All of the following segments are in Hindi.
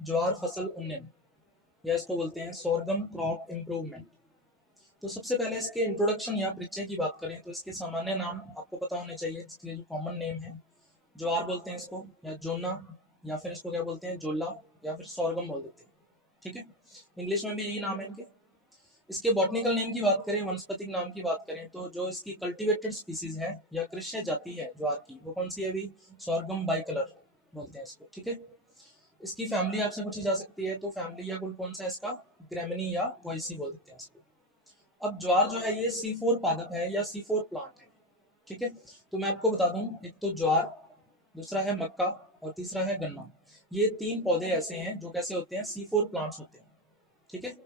ज्वार फसल उन्नयन, या इसको बोलते हैं सोरगम क्रॉप इम्प्रूवमेंट। तो सबसे पहले इसके इंट्रोडक्शन या परिचय की बात करें तो इसके सामान्य नाम आपको पता होने चाहिए, इसके जो कॉमन नेम है, ज्वार बोलते हैं इसको, या जोना, या फिर इसको क्या बोलते हैं, जोला, या फिर सोरगम बोल देते हैं। ठीक है, इंग्लिश में भी यही नाम है इनके। इसके बॉटनिकल नेम की बात करें, वनस्पतिक नाम की बात करें, तो जो इसकी कल्टीवेटेड स्पीसीज है या कृष्य जाति है ज्वार की, वो कौन सी है अभी, सोरगम बाइकलर बोलते हैं इसको। ठीक है, इसकी फैमिली आपसे पूछी जा सकती है, तो फैमिली या कुल कौन सा है इसका, ग्रेमिनी या पोएसी बोल देते हैं इसको। अब ज्वार जो है ये C4 पादप है या C4 प्लांट है। ठीक है, तो मैं आपको बता दूं, एक तो ज्वार, दूसरा है मक्का, और तीसरा है गन्ना। ये तीन पौधे ऐसे हैं जो कैसे होते हैं, C4 प्लांट्स होते हैं। ठीक है,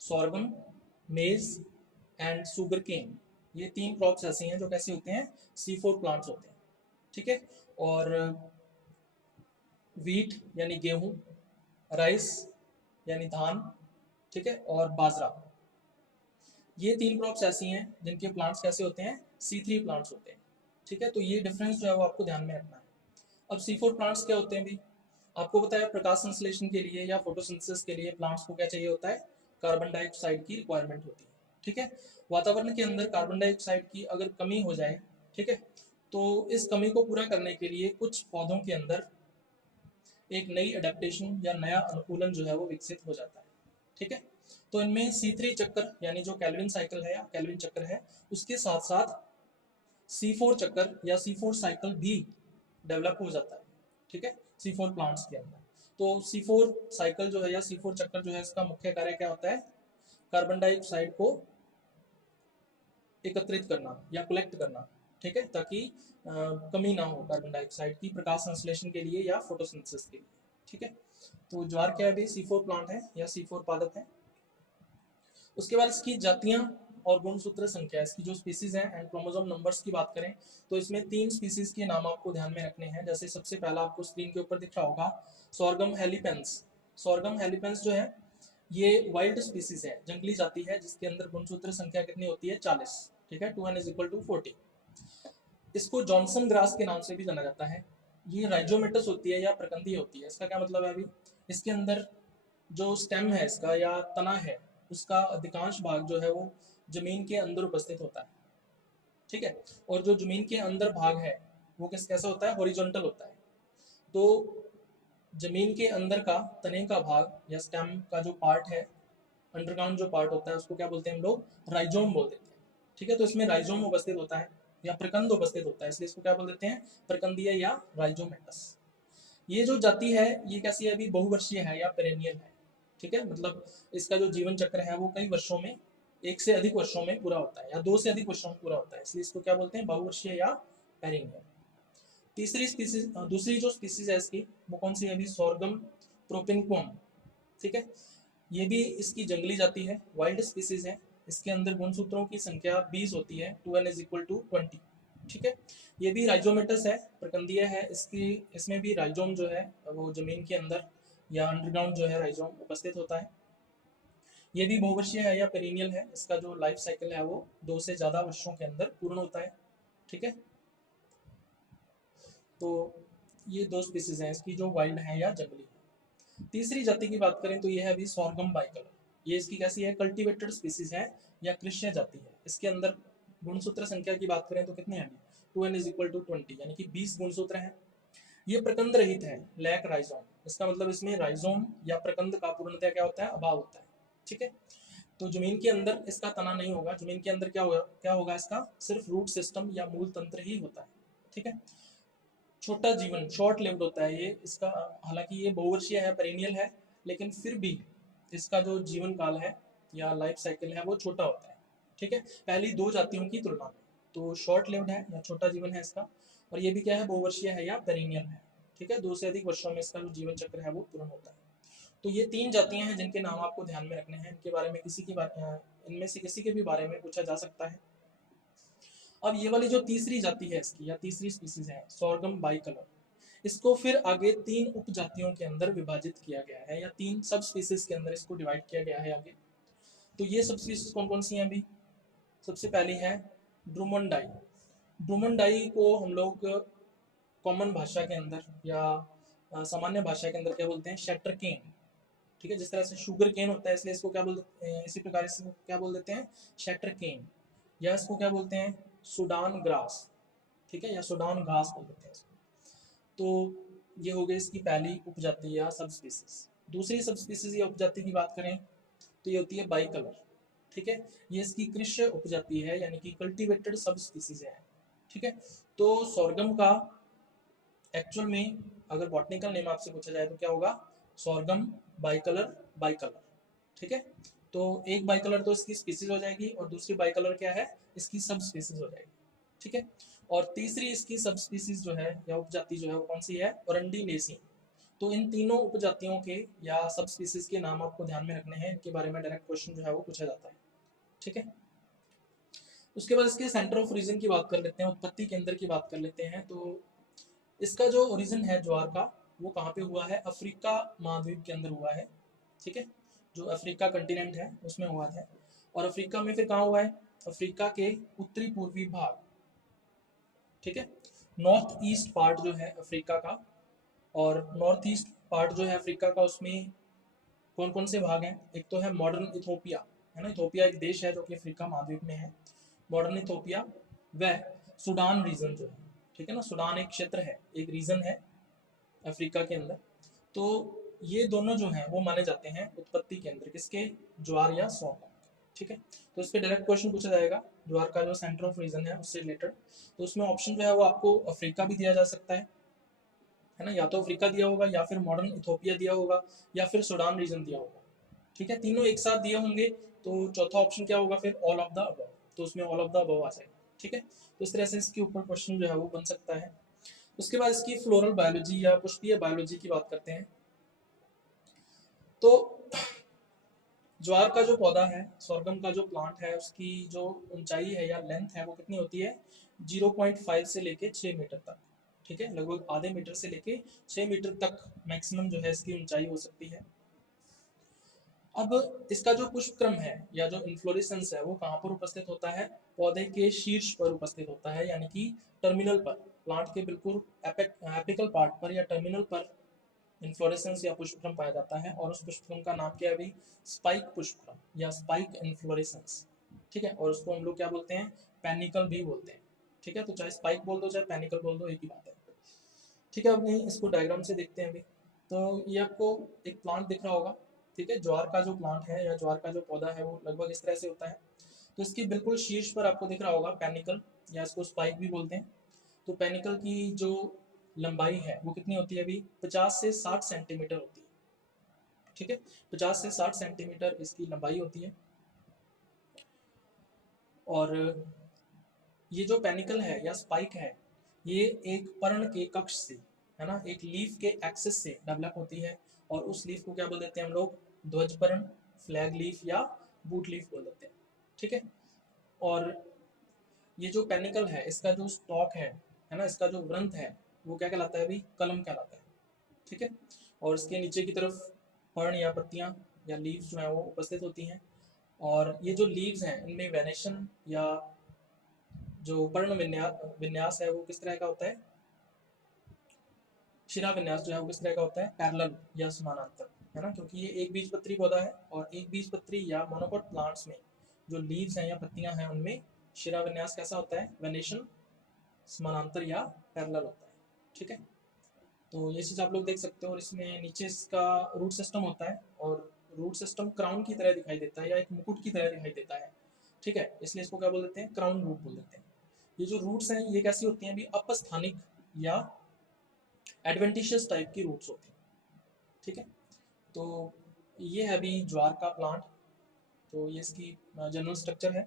सॉर्गम, मेज एंड सुगर केन, ये तीन क्रॉप्स ऐसे हैं जो कैसे होते हैं, C4 प्लांट्स होते हैं। ठीक है, और वीट यानी गेहूं, राइस यानी धान, ठीक है, और बाजरा, ये तीन क्रॉप्स ऐसी हैं जिनके प्लांट्स कैसे होते हैं, C3 प्लांट्स होते हैं। ठीक है, तो ये डिफरेंस जो है वो आपको ध्यान में रखना है। अब C4 प्लांट्स क्या होते हैं भी, आपको पता है प्रकाश संश्लेषण के लिए या फोटोसिंथेसिस के लिए प्लांट्स को क्या चाहिए होता है, कार्बन डाइऑक्साइड की रिक्वायरमेंट होती है। ठीक है, वातावरण के अंदर कार्बन डाइऑक्साइड की अगर कमी हो जाए, ठीक है, तो इस कमी को पूरा करने के लिए कुछ पौधों के अंदर एक नई अडेप्टेशन या नया अनुकूलन जो है वो विकसित हो जाता है। ठीक है, तो इनमें C3 चक्कर यानी जो कैल्विन साइकिल है या कैल्विन चक्र है, उसके साथ साथ C4 चक्कर या C4 साइकिल भी डेवलप हो जाता है। ठीक है, C4 प्लांट्स के अंदर। तो C4 साइकिल जो है या C4 चक्कर जो है, इसका मुख्य कार्य क्या होता है, कार्बन डाइऑक्साइड को एकत्रित करना या कलेक्ट करना। ठीक है, ताकि कमी ना हो कार्बन डाइऑक्साइड की प्रकाश संश्लेषण के लिए या फोटोसिंथेसिस के लिए। ठीक है, तो ज्वार क्या है भी, C4 प्लांट है या C4 पादप है। उसके बाद इसकी जातियां और गुणसूत्र संख्या, इसकी जो स्पीसीज हैं एंड क्रोमोसोम नंबर्स की बात करें, तो इसमें तीन स्पीसीज के नाम आपको ध्यान में रखने हैं। जैसे सबसे पहला आपको स्क्रीन के ऊपर दिख रहा होगा, सोरगम हेलिपेंस। सोरगम हेलिपेंस जो है ये वाइल्ड स्पीसीज है, जंगली जाति है, जिसके अंदर गुणसूत्र संख्या कितनी होती है, 40। ठीक है, 2n = 40। इसको जॉनसन ग्रास के नाम से भी जाना जाता है। ये राइजोमेटस होती है या प्रकंदी होती है। इसका क्या मतलब है अभी, इसके अंदर जो स्टेम है इसका या तना है, उसका अधिकांश भाग जो है वो जमीन के अंदर उपस्थित होता है। ठीक है, और जो जमीन के अंदर भाग है वो कैसा होता है, हॉरिजॉन्टल होता है। तो जमीन के अंदर का तने का भाग या स्टेम का जो पार्ट है, अंडरग्राउंड जो पार्ट होता है, उसको क्या बोलते हैं हम लोग, राइजोम बोल देते हैं। ठीक है, तो इसमें राइजोम उपस्थित होता है या प्रकंद उपस्थित होता है, इसलिए इसको क्या बोल देते हैं, प्रकंदीय या राइजोमेटस। ये जो जाति है ये कैसी है अभी, बहुवर्षीय है या पेरेनियल है। ठीक है, मतलब इसका जो जीवन चक्र है वो कई वर्षों में, एक से अधिक वर्षों में पूरा होता है या दो से अधिक वर्षों में पूरा होता है, इसलिए इसको क्या बोलते हैं, बहुवर्षीय या पेरेनियल। तीसरी स्पीसीज, दूसरी जो स्पीसीज है इसकी, वो कौन सी है अभी, सोरगम प्रोपिनक्वम। ठीक है, ये भी इसकी जंगली जाति है, वाइल्ड स्पीसीज है। इसके अंदर गुणसूत्रों की संख्या 20 होती है, 2n = 20। ठीक है, ये भी राइजोमेटस है, प्रकंदीय है। इसकी इसमें भी राइजोम जो है वो जमीन के अंदर या अंडरग्राउंड जो है राइजोम उपस्थित होता है। ये भी बहुवर्षीय है या पेरिनियल है। इसका जो लाइफ साइकिल है वो 2 से ज़्यादा वर्षों के अंदर पूर्ण होता है। ठीक है, तो ये दो स्पीसीज हैं इसकी जो वाइल्ड है या जंगली है। तीसरी जाति की बात करें तो ये है अभी सोरगम बाइकलर। ये इसकी कैसी है, कल्टीवेटेड स्पीसीज है या कृष्य जाति है। इसके अंदर गुणसूत्र संख्या की बात करें तो कितने हैं, 2n = 20, यानी कि 20 गुणसूत्र हैं। ये प्रकंद रहित है, लैक राइजोम। इसका मतलब इसमें राइजोम या प्रकंद का पूर्णतः क्या होता है, अभाव होता है। ठीक है, तो जमीन के अंदर इसका तना नहीं होगा। जमीन के अंदर क्या होगा इसका, सिर्फ रूट सिस्टम या मूल तंत्र ही होता है। ठीक है, छोटा जीवन, शॉर्ट लिव्ड होता है ये इसका। हालांकि ये बहुवर्षीय है, पेरिनियल है, लेकिन फिर भी इसका जो जीवन काल है या लाइफ साइकिल है वो छोटा होता है। ठीक है, पहली दो जातियों की तुलना में तो शॉर्ट लिव्ड है या छोटा जीवन है इसका। और ये भी क्या है, बहुवर्षीय है या पेरिनियल है। ठीक है, 2 से अधिक वर्षों में इसका जो जीवन चक्र है वो पूर्ण होता है। तो ये तीन जातियां हैं जिनके नाम आपको ध्यान में रखने हैं। इनके बारे में इनमें से किसी के भी बारे में पूछा जा सकता है। अब ये वाली जो तीसरी जाति है इसकी या तीसरी स्पीसीज है, सोरगम बाइकलर, इसको फिर आगे तीन उपजातियों के अंदर विभाजित किया गया है या तीन सब स्पीसीज के अंदर इसको डिवाइड किया गया है आगे। तो ये सब स्पीसीज कौन कौन सी हैं अभी, सबसे पहली है ड्रूमोंडाई। ड्रूमोंडाई को हम लोग कॉमन भाषा के अंदर या सामान्य भाषा के अंदर क्या बोलते हैं, शटर केन। ठीक है, जिस तरह से शुगर केन होता है इसलिए इसको क्या बोलते हैं, इसी प्रकार इसको क्या बोल देते हैं, शटर केन, या इसको क्या बोलते हैं, सूडान ग्रास। ठीक है, या सूडान घास बोल देते हैं इसको। तो ये हो गई इसकी पहली उपजाति या सब स्पीसीज। दूसरी सब स्पीसीज या उपजाति की बात करें तो ये होती है बाई कलर। ठीक है, ये इसकी कृष्य उपजाति है, यानी कि कल्टीवेटेड सब स्पीसीज है। ठीक है, तो सोरगम का एक्चुअल में अगर बॉटनिकल नेम आपसे पूछा जाए तो क्या होगा, सोरगम बाइकलर बाइकलर। ठीक है, तो एक बाइकलर तो इसकी स्पीसीज हो जाएगी और दूसरी बाइकलर क्या है, इसकी सब स्पीसीज हो जाएगी। ठीक है, और तीसरी इसकी सब स्पीसीज जो है या उपजाति जो है वो कौन सी है, ओरंडीनेसी। तो इन तीनों उपजातियों के या सब स्पीसीज के नाम आपको ध्यान में रखने हैं, इनके बारे में डायरेक्ट क्वेश्चन जो है वो पूछा जाता है। ठीक है, उसके बाद इसके सेंटर ऑफ रीजन की बात कर लेते हैं, उत्पत्ति केंद्र की बात कर लेते हैं। तो इसका जो ओरिजिन है ज्वार का, वो कहाँ पे हुआ है, अफ्रीका महाद्वीप के अंदर हुआ है। ठीक है, जो अफ्रीका कंटिनेंट है उसमें हुआ था। और अफ्रीका में फिर कहाँ हुआ है, अफ्रीका के उत्तरी पूर्वी भाग। ठीक है, नॉर्थ ईस्ट पार्ट जो है अफ्रीका का, और नॉर्थ ईस्ट पार्ट जो है अफ्रीका का, उसमें कौन कौन से भाग हैं, एक तो है मॉडर्न इथोपिया, है ना, इथोपिया एक देश है जो कि अफ्रीका महाद्वीप में है, मॉडर्न इथोपिया, व सूडान रीजन जो है। ठीक है ना, सूडान एक क्षेत्र है, एक रीजन है अफ्रीका के अंदर। तो ये दोनों जो हैं वो माने जाते हैं उत्पत्ति केंद्र किसके, ज्वार या सोरगम। ठीक है, तो इस पे डायरेक्ट क्वेश्चन पूछा जाएगा ज्वार का जो सेंटर ऑफ रीजन है उससे रिलेटेड। तो उसमें ऑप्शन जो है वो आपको अफ्रीका भी दिया जा सकता है ना, या तो अफ्रीका दिया होगा, या फिर मॉडर्न इथोपिया दिया होगा, या फिर सूडान रीजन दिया होगा। ठीक है, तीनों एक साथ दिए होंगे तो चौथा ऑप्शन क्या होगा फिर, ऑल ऑफ द अबव। तो उसमें ऑल ऑफ द अबव आ जाएगा। ठीक है, तो इस तरह से इसके ऊपर क्वेश्चन जो है वो बन सकता है। उसके बाद इसकी फ्लोरल बायोलॉजी या पुष्पीय बायोलॉजी की बात करते हैं। तो ज्वार का जो पौधा है, सोरगम का जो प्लांट है, उसकी जो ऊंचाई है या लेंथ है वो कितनी होती है, 0.5 से लेके 6 मीटर तक। ठीक है, लगभग आधे मीटर से लेके 6 मीटर तक मैक्सिमम जो है इसकी ऊंचाई हो सकती है। अब इसका जो पुष्पक्रम है या जो इन्फ्लोरेसेंस है वो कहाँ पर उपस्थित होता है, पौधे के शीर्ष पर उपस्थित होता है, यानी कि टर्मिनल पर, प्लांट के बिल्कुल एपिकल पार्ट पर या टर्मिनल पर इन्फ्लोरेसेंस या पुष्पक्रम पाया जाता है। और उस पुष्पक्रम का नाम क्या है अभी, स्पाइक पुष्पक्रम या स्पाइक इन्फ्लोरेसेंस। ठीक है, और उसको हम लोग क्या बोलते हैं, पैनिकल भी बोलते हैं। ठीक है, तो चाहे स्पाइक बोल दो चाहे पैनिकल बोल दो, एक ही बात है। ठीक है, अब नहीं इसको डायग्राम से देखते हैं अभी। तो ये आपको एक प्लांट दिख रहा होगा। ठीक है, ज्वार का जो प्लांट है या ज्वार का जो पौधा है वो लगभग इस तरह से होता है। तो इसके बिल्कुल शीर्ष पर आपको दिख रहा होगा पैनिकल, या इसको स्पाइक भी बोलते हैं। तो पैनिकल की जो लंबाई है वो कितनी होती है अभी, 50 से 60 सेंटीमीटर होती है। ठीक है, 50 से 60 सेंटीमीटर इसकी लंबाई होती है। और ये जो पेनिकल है या स्पाइक है, ये एक पर्ण के कक्ष से, है ना, एक लीफ के एक्सिस से डेवलप होती है। और उस लीफ को क्या बोल देते हैं हम लोग, ध्वज पर्ण, फ्लैग लीफ या बूट लीफ बोल देते हैं। ठीक है, और ये जो पेनिकल है इसका जो स्टॉक है ना, इसका जो वृंत है वो क्या कहलाता है अभी, कलम कहलाता है। ठीक है, और इसके नीचे की तरफ पर्ण या पत्तियां या लीव्स जो है वो उपस्थित होती हैं। और ये जो लीव्स हैं इनमें वेनेशन या जो पर्ण विन्यास है वो किस तरह का होता है, शिरा विन्यास जो है वो किस तरह का होता है, पैरेलल या समानांतर, है ना, क्योंकि ये एक बीजपत्री पौधा है। और एक बीजपत्री या मोनोकोट प्लांट्स में जो लीव्स हैं या पत्तियां हैं उनमें शिरा विन्यास कैसा होता है, वेनेशन समानांतर या पैरेलल होता है। ठीक है, तो ये चीज़ आप लोग देख सकते हो। और इसमें नीचे इसका रूट सिस्टम होता है, और रूट सिस्टम क्राउन की तरह दिखाई देता है या एक मुकुट की तरह दिखाई देता है। ठीक है, इसलिए इसको क्या बोल देते हैं, क्राउन रूट बोल देते हैं। ये जो रूट्स हैं ये कैसी होती हैं अभी, अपस्थानिक या एडवेंटिशियस टाइप की रूट्स होती हैं। ठीक है, तो ये है अभी ज्वार का प्लांट। तो ये इसकी जनरल स्ट्रक्चर है।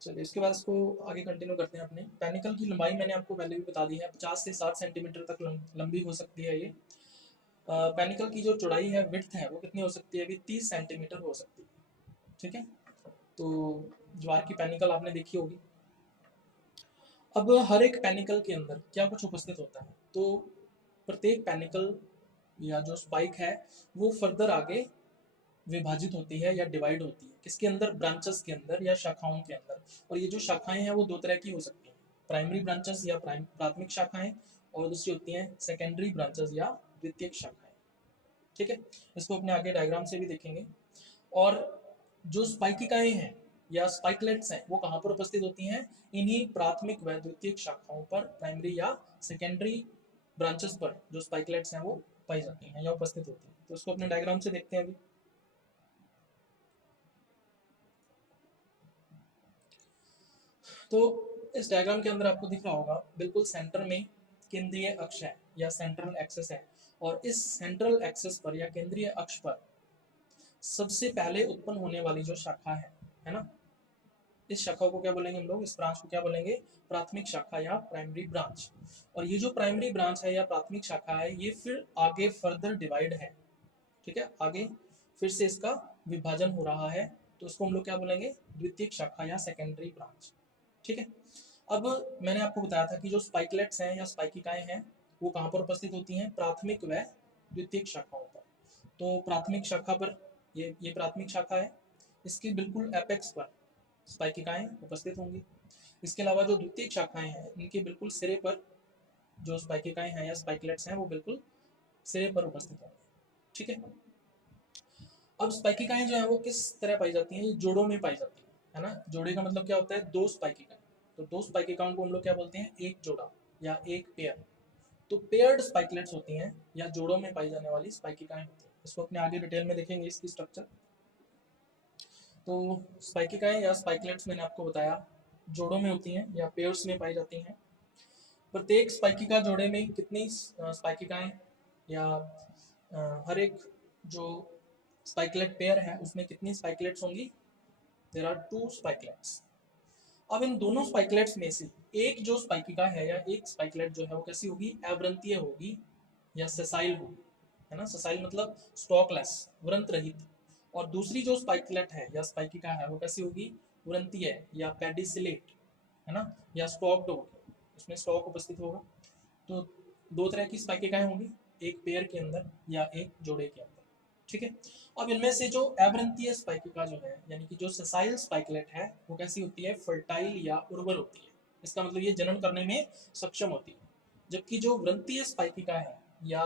चलिए इसके बाद इसको आगे कंटिन्यू करते हैं अपने। पेनिकल की लंबाई मैंने आपको पहले भी बता दी है, 50 से 60 सेंटीमीटर तक लंबी हो सकती है ये। पेनिकल की जो चौड़ाई है, विड्थ है, वो कितनी हो सकती है अभी, 30 सेंटीमीटर हो सकती है। ठीक है, तो ज्वार की पेनिकल आपने देखी होगी। अब हर एक पेनिकल के अंदर क्या कुछ उपस्थित होता है, तो प्रत्येक पेनिकल या जो स्पाइक है वो फर्दर आगे विभाजित होती है या डिवाइड होती है, किसके अंदर, ब्रांचेस के अंदर या शाखाओं के अंदर। और ये जो शाखाएं हैं वो दो तरह की हो सकती हैं, प्राइमरी ब्रांचेस या प्राथमिक शाखाएं, और दूसरी होती हैं सेकेंडरी ब्रांचेस या द्वितीयक शाखा है। ठीक है, इसको अपने आगे डायग्राम से भी देखेंगे। और जो स्पाइकिकाएं हैं या स्पाइकलेट्स हैं वो कहाँ पर उपस्थित होती हैं? इन्हीं प्राथमिक व द्वितीयक शाखाओं पर, प्राइमरी या सेकेंडरी ब्रांचेस पर जो स्पाइकलेट्स हैं वो पाई जाती हैं या उपस्थित होती हैं। तो इसको अपने डायग्राम से देखते हैं अभी। तो इस डायग्राम के अंदर आपको दिख रहा होगा बिल्कुल सेंटर में केंद्रीय अक्ष है या सेंट्रल एक्सिस है, और इस सेंट्रल एक्सिस पर या केंद्रीय अक्ष पर सबसे पहले उत्पन्न होने वाली जो शाखा है ना, इस शाखा को क्या बोलेंगे हम लोग? इस ब्रांच को क्या बोलेंगे? प्राथमिक शाखा या प्राइमरी ब्रांच। और ये जो प्राइमरी ब्रांच है या प्राथमिक शाखा है, ये फिर आगे फर्दर डिवाइड है। ठीक है, आगे फिर से इसका विभाजन हो रहा है, तो उसको हम लोग क्या बोलेंगे? द्वितीयक शाखा या सेकेंडरी ब्रांच। ठीक है, अब मैंने आपको बताया था कि जो स्पाइकलेट्स हैं या स्पाइकिकाएं हैं वो कहाँ पर उपस्थित होती हैं? प्राथमिक व द्वितीयक शाखाओं पर। तो प्राथमिक शाखा पर ये प्राथमिक शाखा है, इसके बिल्कुल एपेक्स पर स्पाइकिकाएं उपस्थित होंगी। इसके अलावा जो द्वितीयक शाखाएं हैं इनके बिल्कुल सिरे पर जो स्पाइकिकाएं हैं या स्पाइकलेट्स हैं वो बिल्कुल सिरे पर उपस्थित होंगे। ठीक है, अब स्पाइकिकाएं जो है वो किस तरह पाई जाती हैं? ये जोड़ों में पाई जाती है ना। जोड़े का मतलब क्या होता है? दो स्पाइकिकाएं। तो दो स्पाइकिकाओं को हम लोग क्या बोलते हैं? एक जोड़ा या एक पेयर। तो पेयर्ड स्पाइकलेट्स होती हैं या जोड़ों में पाई जाने वाली स्पाइकिकाएं होती हैं। इसको अपने आगे डिटेल में देखेंगे इसकी स्ट्रक्चर। तो स्पाइकिकाएं या स्पाइकलेट्स मैंने आपको बताया जोड़ों में होती हैं या पेयर्स में पाई जाती हैं। प्रत्येक स्पाइकिका जोड़े में कितनी स्पाइकिकाएं या हर एक जो स्पाइकलेट पेयर है उसमें कितनी स्पाइकलेट्स होंगी? There are 2 spikelets. अब इन दोनों स्पाइकलेट्स में से एक जो स्पाइकिका है या एक स्पाइकलेट जो है वो कैसी होगी? अवृंतीय होगी या सेसाइल होगी, है ना। सेसाइल मतलब स्टॉकलेस, वृंत रहित। और दूसरी जो स्पाइकलेट है या स्पाइकिका है वो कैसी होगी? वृंतीय या पेडिसिलेट, है ना, या स्टॉक्ड होगी, उसमें स्टॉक उपस्थित होगा। तो दो तरह की स्पाइकिकाएं होंगी, एक पेयर के अंदर या एक जोड़े के अंदर। ठीक है, अब इनमें से जो अवृंतीय स्पाइकिका जो है यानी कि जो सेसाइल स्पाइकलेट है वो कैसी होती है? फर्टाइल या उर्वर होती है। इसका मतलब ये जनन करने में सक्षम होती है। जबकि जो वृंतीय स्पाइकिका है या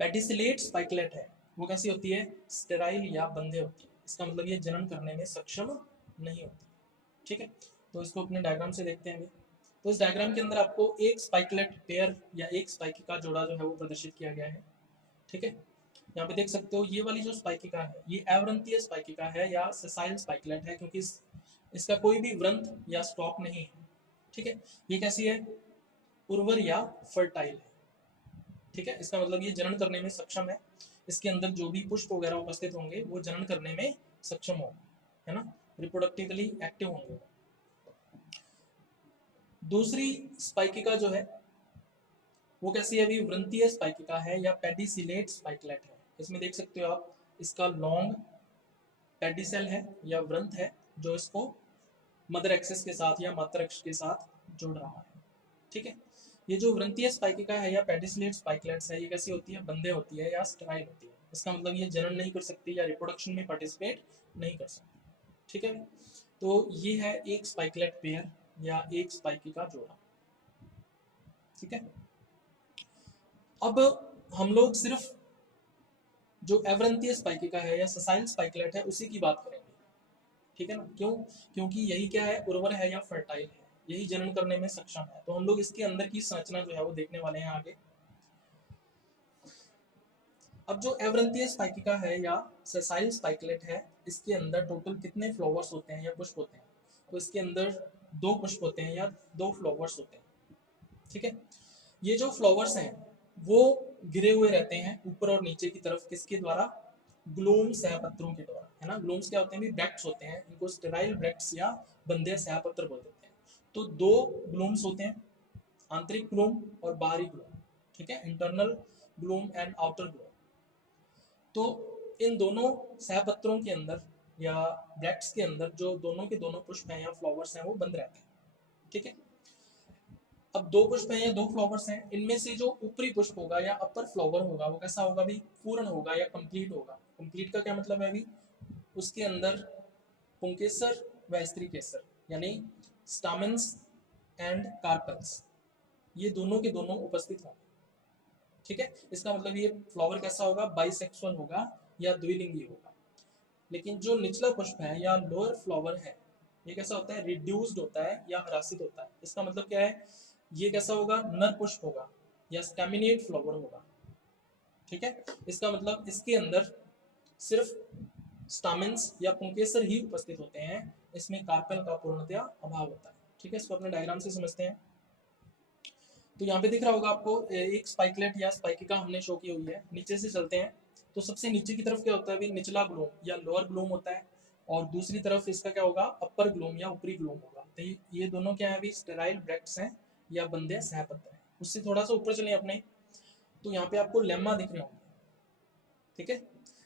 पेडिसिलेट स्पाइकलेट है वो कैसी होती है? स्टेराइल या बंधे होती है। इसका मतलब ये जनन करने में सक्षम नहीं होती। ठीक है, तो इसको अपने डायग्राम से देखते हैं अभी। तो इस डायग्राम के अंदर आपको एक स्पाइकलेट पेयर या एक स्पाइकिका जोड़ा जो है वो प्रदर्शित किया गया है। ठीक है, यहाँ पे देख सकते हो ये वाली जो स्पाइकिका है ये अवृंतीय स्पाइकिका है या सेसाइल स्पाइकलेट है, क्योंकि इसका कोई भी वृंत या स्टॉक नहीं है। ठीक है, ये कैसी है? उर्वर या फर्टाइल है। ठीक है, इसका मतलब ये जनन करने में सक्षम है। इसके अंदर जो भी पुष्प वगैरह उपस्थित होंगे वो जनन करने में सक्षम होंगे, है ना, रिप्रोडक्टिवली एक्टिव होंगे। दूसरी स्पाइकिका जो है वो कैसी है? अभी वृंतीय स्पाइकिका है या पेडिसिलेट स्पाइकलेट है। इसमें देख सकते हो आप इसका लॉन्ग पेडिसेल है या वृंत है जो इसको मदर एक्सिस के साथ या मात्र अक्ष के साथ जोड़ रहा है। ठीक है, ये जो वृंतीय स्पाइकिका है या पेडिसिलेट स्पाइकलेट्स है ये कैसी होती है? बंधे होती है या स्टेराइल होती है। इसका मतलब ये जनन नहीं कर सकती या रिप्रोडक्शन में पार्टिसिपेट नहीं कर सकती। ठीक है, तो ये है एक स्पाइकलेट पेयर या एक स्पाइकिका जोड़ा। ठीक है, अब हम लोग सिर्फ जो अवृंतीय स्पाइकिका है या सेसाइल स्पाइकलेट है उसी की बात करेंगे। ठीक है ना, क्यों? क्योंकि यही क्या है? उर्वर है या फर्टाइल है, यही जनन करने में सक्षम है। तो हम लोग इसके अंदर की संरचना जो है वो देखने वाले हैं आगे। अब जो अवृंतीय स्पाइकिका है या सेसाइल स्पाइकलेट है इसके अंदर टोटल कितने फ्लावर्स होते हैं या पुष्प होते हैं? तो इसके अंदर 2 पुष्प होते हैं या 2 फ्लावर्स होते हैं। ठीक है, ये जो फ्लावर्स हैं वो गिरे हुए रहते हैं ऊपर और नीचे की तरफ, किसके द्वारा? ग्लूम सहपत्रों के द्वारा, है ना। ग्लूम्स क्या होते हैं? भी ब्रैक्ट्स होते हैं, इनको स्टेराइल ब्रैक्ट्स या बंधे सहपत्र बोल देते हैं। तो 2 ग्लूम्स होते हैं, आंतरिक ग्लूम और बाहरी ग्लूम। ठीक है, internal gloom and outer gloom. तो इन दोनों सहपत्रों के अंदर या ब्रैक्ट्स के अंदर जो दोनों के दोनों पुष्प हैं या फ्लावर्स हैं वो बंद रहते हैं। ठीक है, अब 2 पुष्प हैं या 2 फ्लावर्स हैं, इनमें से जो ऊपरी पुष्प होगा या अपर फ्लावर होगा वो कैसा होगा? भी पूर्ण होगा या कंप्लीट होगा। कंप्लीट का क्या मतलब है? अभी उसके अंदर पुंकेसर व स्त्री केसर यानी स्टामेंस एंड कार्पेल्स ये दोनों के दोनों उपस्थित होंगे। ठीक है, इसका मतलब ये फ्लावर कैसा होगा, बाइसेक्सुअल होगा या द्विलिंगी होगा। लेकिन जो निचला पुष्प है या लोअर फ्लावर है, ये कैसा होता है, रिड्यूस्ड होता है या हरासित होता है। इसका मतलब क्या है, ये कैसा होगा, नर पुष्प होगा या स्टैमिनेट फ्लावर होगा। ठीक है, इसका मतलब इसके अंदर सिर्फ स्टामेंस या पुंकेसर ही उपस्थित होते हैं, इसमें कार्पेल का पूर्णतया अभाव होता है। ठीक है, इसको अपने डायग्राम से समझते हैं। तो यहाँ पे दिख रहा होगा आपको एक स्पाइकलेट या स्पाइकिका हमने शो की हुई है। नीचे से चलते हैं तो सबसे नीचे की तरफ क्या होता है, अभी निचला ग्लोम या लोअर ग्लोम होता है, और दूसरी तरफ इसका क्या होगा, अपर ग्लोम या ऊपरी ग्लोम होगा। तो ये दोनों क्या है, अभी स्टेराइल ब्रैक्ट्स हैं या बंदे सहपत्र हैं। उससे थोड़ा सा ऊपर चले अपने, तो यहाँ पे आपको लेम्मा दिख रहे होंगे। ठीक है,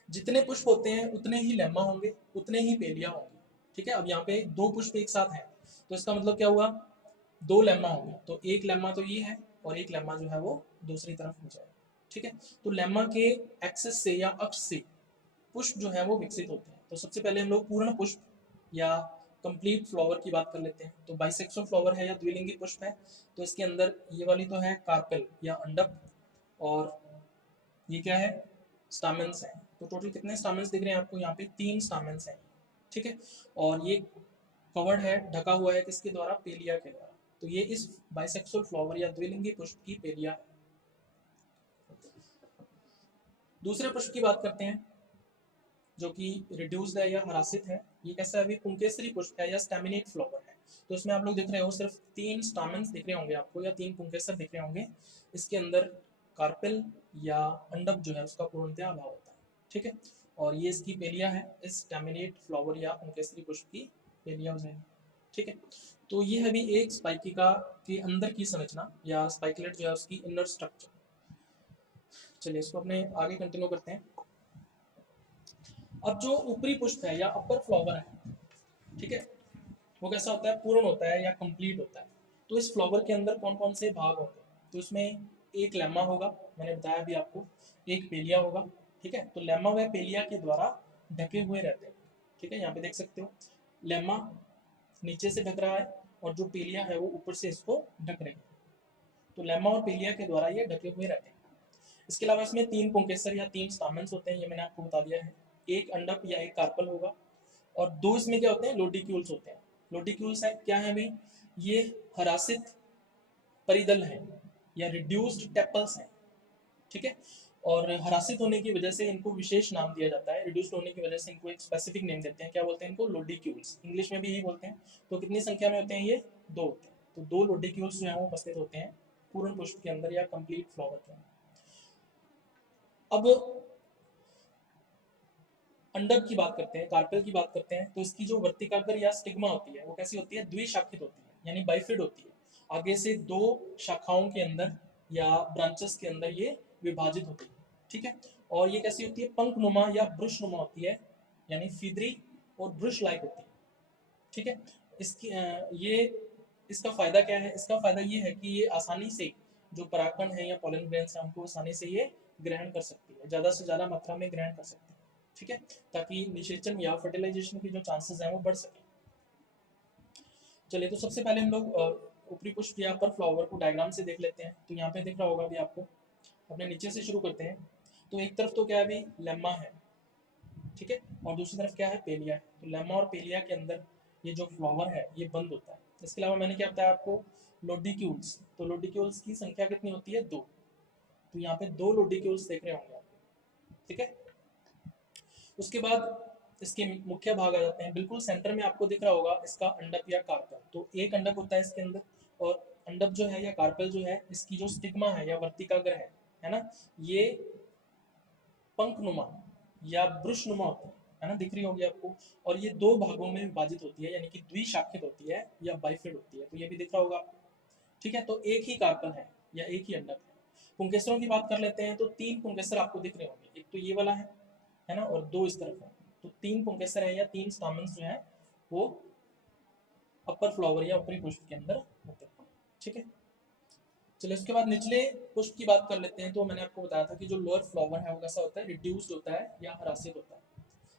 जितने पुष्प होते हैं उतने ही लेम्मा होंगे, उतने ही पेलिया होंगी। ठीक है, अब यहाँ पे दो पुष्प एक साथ हैं, तो इसका मतलब क्या हुआ, दो लेम्मा होंगे। तो एक लेम्मा तो ये है और एक लेम्मा जो है वो दूसरी तरफ हो जाएगा। ठीक है, तो लेम्मा के एक्सिस से या अक्ष से पुष्प जो है वो विकसित होते हैं। तो सबसे पहले हम लोग पूर्ण पुष्प या कंप्लीट फ्लावर की बात कर लेते हैं। तो बाइसेक्सुअल फ्लावर है या द्विलिंगी पुष्प है, तो इसके अंदर ये वाली तो है कार्पेल या अंडक, और ये क्या है, स्टामेंस है। तो टोटल कितने स्टामेंस दिख रहे हैं आपको, यहाँ पे 3 स्टामेंस हैं। ठीक है, और ये कवर्ड है, ढका हुआ है किसके द्वारा, पेलिया के द्वारा। तो ये इस बाइसेक्सुअल फ्लावर या द्विलिंगी पुष्प की पेलिया है। दूसरे पुष्प की बात करते हैं जो कि रिड्यूस्ड है या हरासित है। ये कैसा है, अभी पुंकेसरी पुष्प है या स्टैमिनेट फ्लावर है। तो इसमें आप लोग देख रहे हो सिर्फ 3 स्टामेंस दिख रहे होंगे आपको या 3 पुंकेसर दिख रहे होंगे। इसके अंदर कार्पेल या अंडक जो है उसका पूर्णतया अभाव होता है। ठीक है, और ये इसकी पेलिया है, इस स्टैमिनेट फ्लावर या पुंकेसरी पुष्प की पेलिया हो जाएगी। ठीक है, तो ये है अभी एक स्पाइकिका के अंदर की संरचना या स्पाइकलेट जो है उसकी इनर स्ट्रक्चर। चलिए इसको अपने आगे कंटिन्यू करते हैं। अब जो ऊपरी पुष्प है या अपर फ्लावर है, ठीक है, वो कैसा होता है, पूर्ण होता है या कंप्लीट होता है। तो इस फ्लावर के अंदर कौन कौन से भाग होंगे, तो इसमें एक लेम्मा होगा, मैंने बताया अभी आपको, एक पेलिया होगा। ठीक है, तो लेम्मा व पेलिया के द्वारा ढके हुए रहते हैं। ठीक है, यहाँ पे देख सकते हो लेम्मा नीचे से ढक रहा है और जो पेलिया है वो ऊपर से इसको ढक रही है। तो लेम्मा और पेलिया के द्वारा ये ढके हुए रहते हैं। इसके अलावा इसमें 3 पुंकेसर या 3 स्टामेंस होते हैं, ये मैंने आपको बता दिया है। एक अंडक या एक कार्पल होगा, और 2 इसमें क्या होते हैं, लोडिक्यूल्स होते हैं। लोडिक्यूल्स है क्या है भाई, ये हरासित परिदल है या रिड्यूस्ड टेपल्स हैं। ठीक है, और हरासित होने की वजह से इनको विशेष नाम दिया जाता है, रिड्यूस्ड होने की वजह से इनको एक स्पेसिफिक नेम देते हैं। क्या बोलते हैं इनको, लोडिक्यूल्स, इंग्लिश में भी यही बोलते हैं। तो कितनी संख्या में होते हैं ये, 2 होते हैं। तो 2 लोडिक्यूल्स जो है वो उपस्थित होते हैं पूर्ण पुष्प के अंदर या कंप्लीट फ्लावर के अंदर। अब अंडक की बात करते हैं, कार्पेल की बात करते हैं, तो इसकी जो वर्तिकाग्र या स्टिग्मा होती है वो कैसी होती है, द्विशाखित होती है यानी बाइफिड होती है। आगे से 2 शाखाओं के अंदर या ब्रांचेस के अंदर ये विभाजित होती है। ठीक है, और ये कैसी होती है, पंखनुमा या ब्रुशनुमा होती है, यानी फीदरी और ब्रुश लाइक होती है। ठीक है, इसकी ये इसका फायदा क्या है, इसका फायदा ये है कि ये आसानी से जो परागकण है या पॉलन ग्रेन्स है उनको आसानी से ये ग्रहण कर सकती है, ज़्यादा से ज़्यादा मात्रा में ग्रहण कर सकती है। ठीक है, ताकि निषेचन या फर्टिलाइजेशन की जो चांसेस हैं वो बढ़ सके। चलिए, तो सबसे पहले हम लोग ऊपरी पुष्प या पर फ्लावर को डायग्राम से देख लेते हैं। तो यहाँ पे दिख रहा होगा अभी आपको, अपने नीचे से शुरू करते हैं। तो एक तरफ तो क्या है अभी, लेम्मा है। ठीक है, और दूसरी तरफ क्या है, पेलिया है। तो लेम्मा और पेलिया के अंदर ये जो फ्लावर है ये बंद होता है। इसके अलावा मैंने क्या बताया आपको, लोडिक्यूल्स। तो लोडिक्यूल्स की संख्या कितनी होती है, 2। तो यहाँ पे 2 लोडिक्यूल्स देख रहे होंगे आप। ठीक है, उसके बाद इसके मुख्य भाग आ जाते हैं। बिल्कुल सेंटर में आपको दिख रहा होगा इसका अंडक या कार्पेल। तो एक अंडक होता है इसके अंदर, और अंडक जो है या कार्पेल जो है, इसकी जो स्टिग्मा है या वर्तिकाग्र है ना, ये पंखनुमा या ब्रुशनुमा होती है ना, दिख रही होगी आपको। और ये 2 भागों में विभाजित होती है, यानी कि द्विशाखित होती है या बाइफिड होती है। तो ये भी दिख रहा होगा आपको। ठीक है, तो एक ही कार्पेल है या एक ही अंडक है। पुंकेसरों की बात कर लेते हैं, तो 3 पुंकेसर आपको दिख रहे होंगे। एक तो ये वाला है ना, और 2 इस तरफ है। तो 3 पुंकेसर है या 3 स्टामेंस जो है वो अपर फ्लावर या ऊपरी पुष्प के अंदर होते हैं। ठीक है, चलिए उसके बाद निचले पुष्प की बात कर लेते हैं। तो मैंने आपको बताया था कि जो लोअर फ्लावर है वो कैसा होता है, रिड्यूस्ड होता है या हरासित होता है।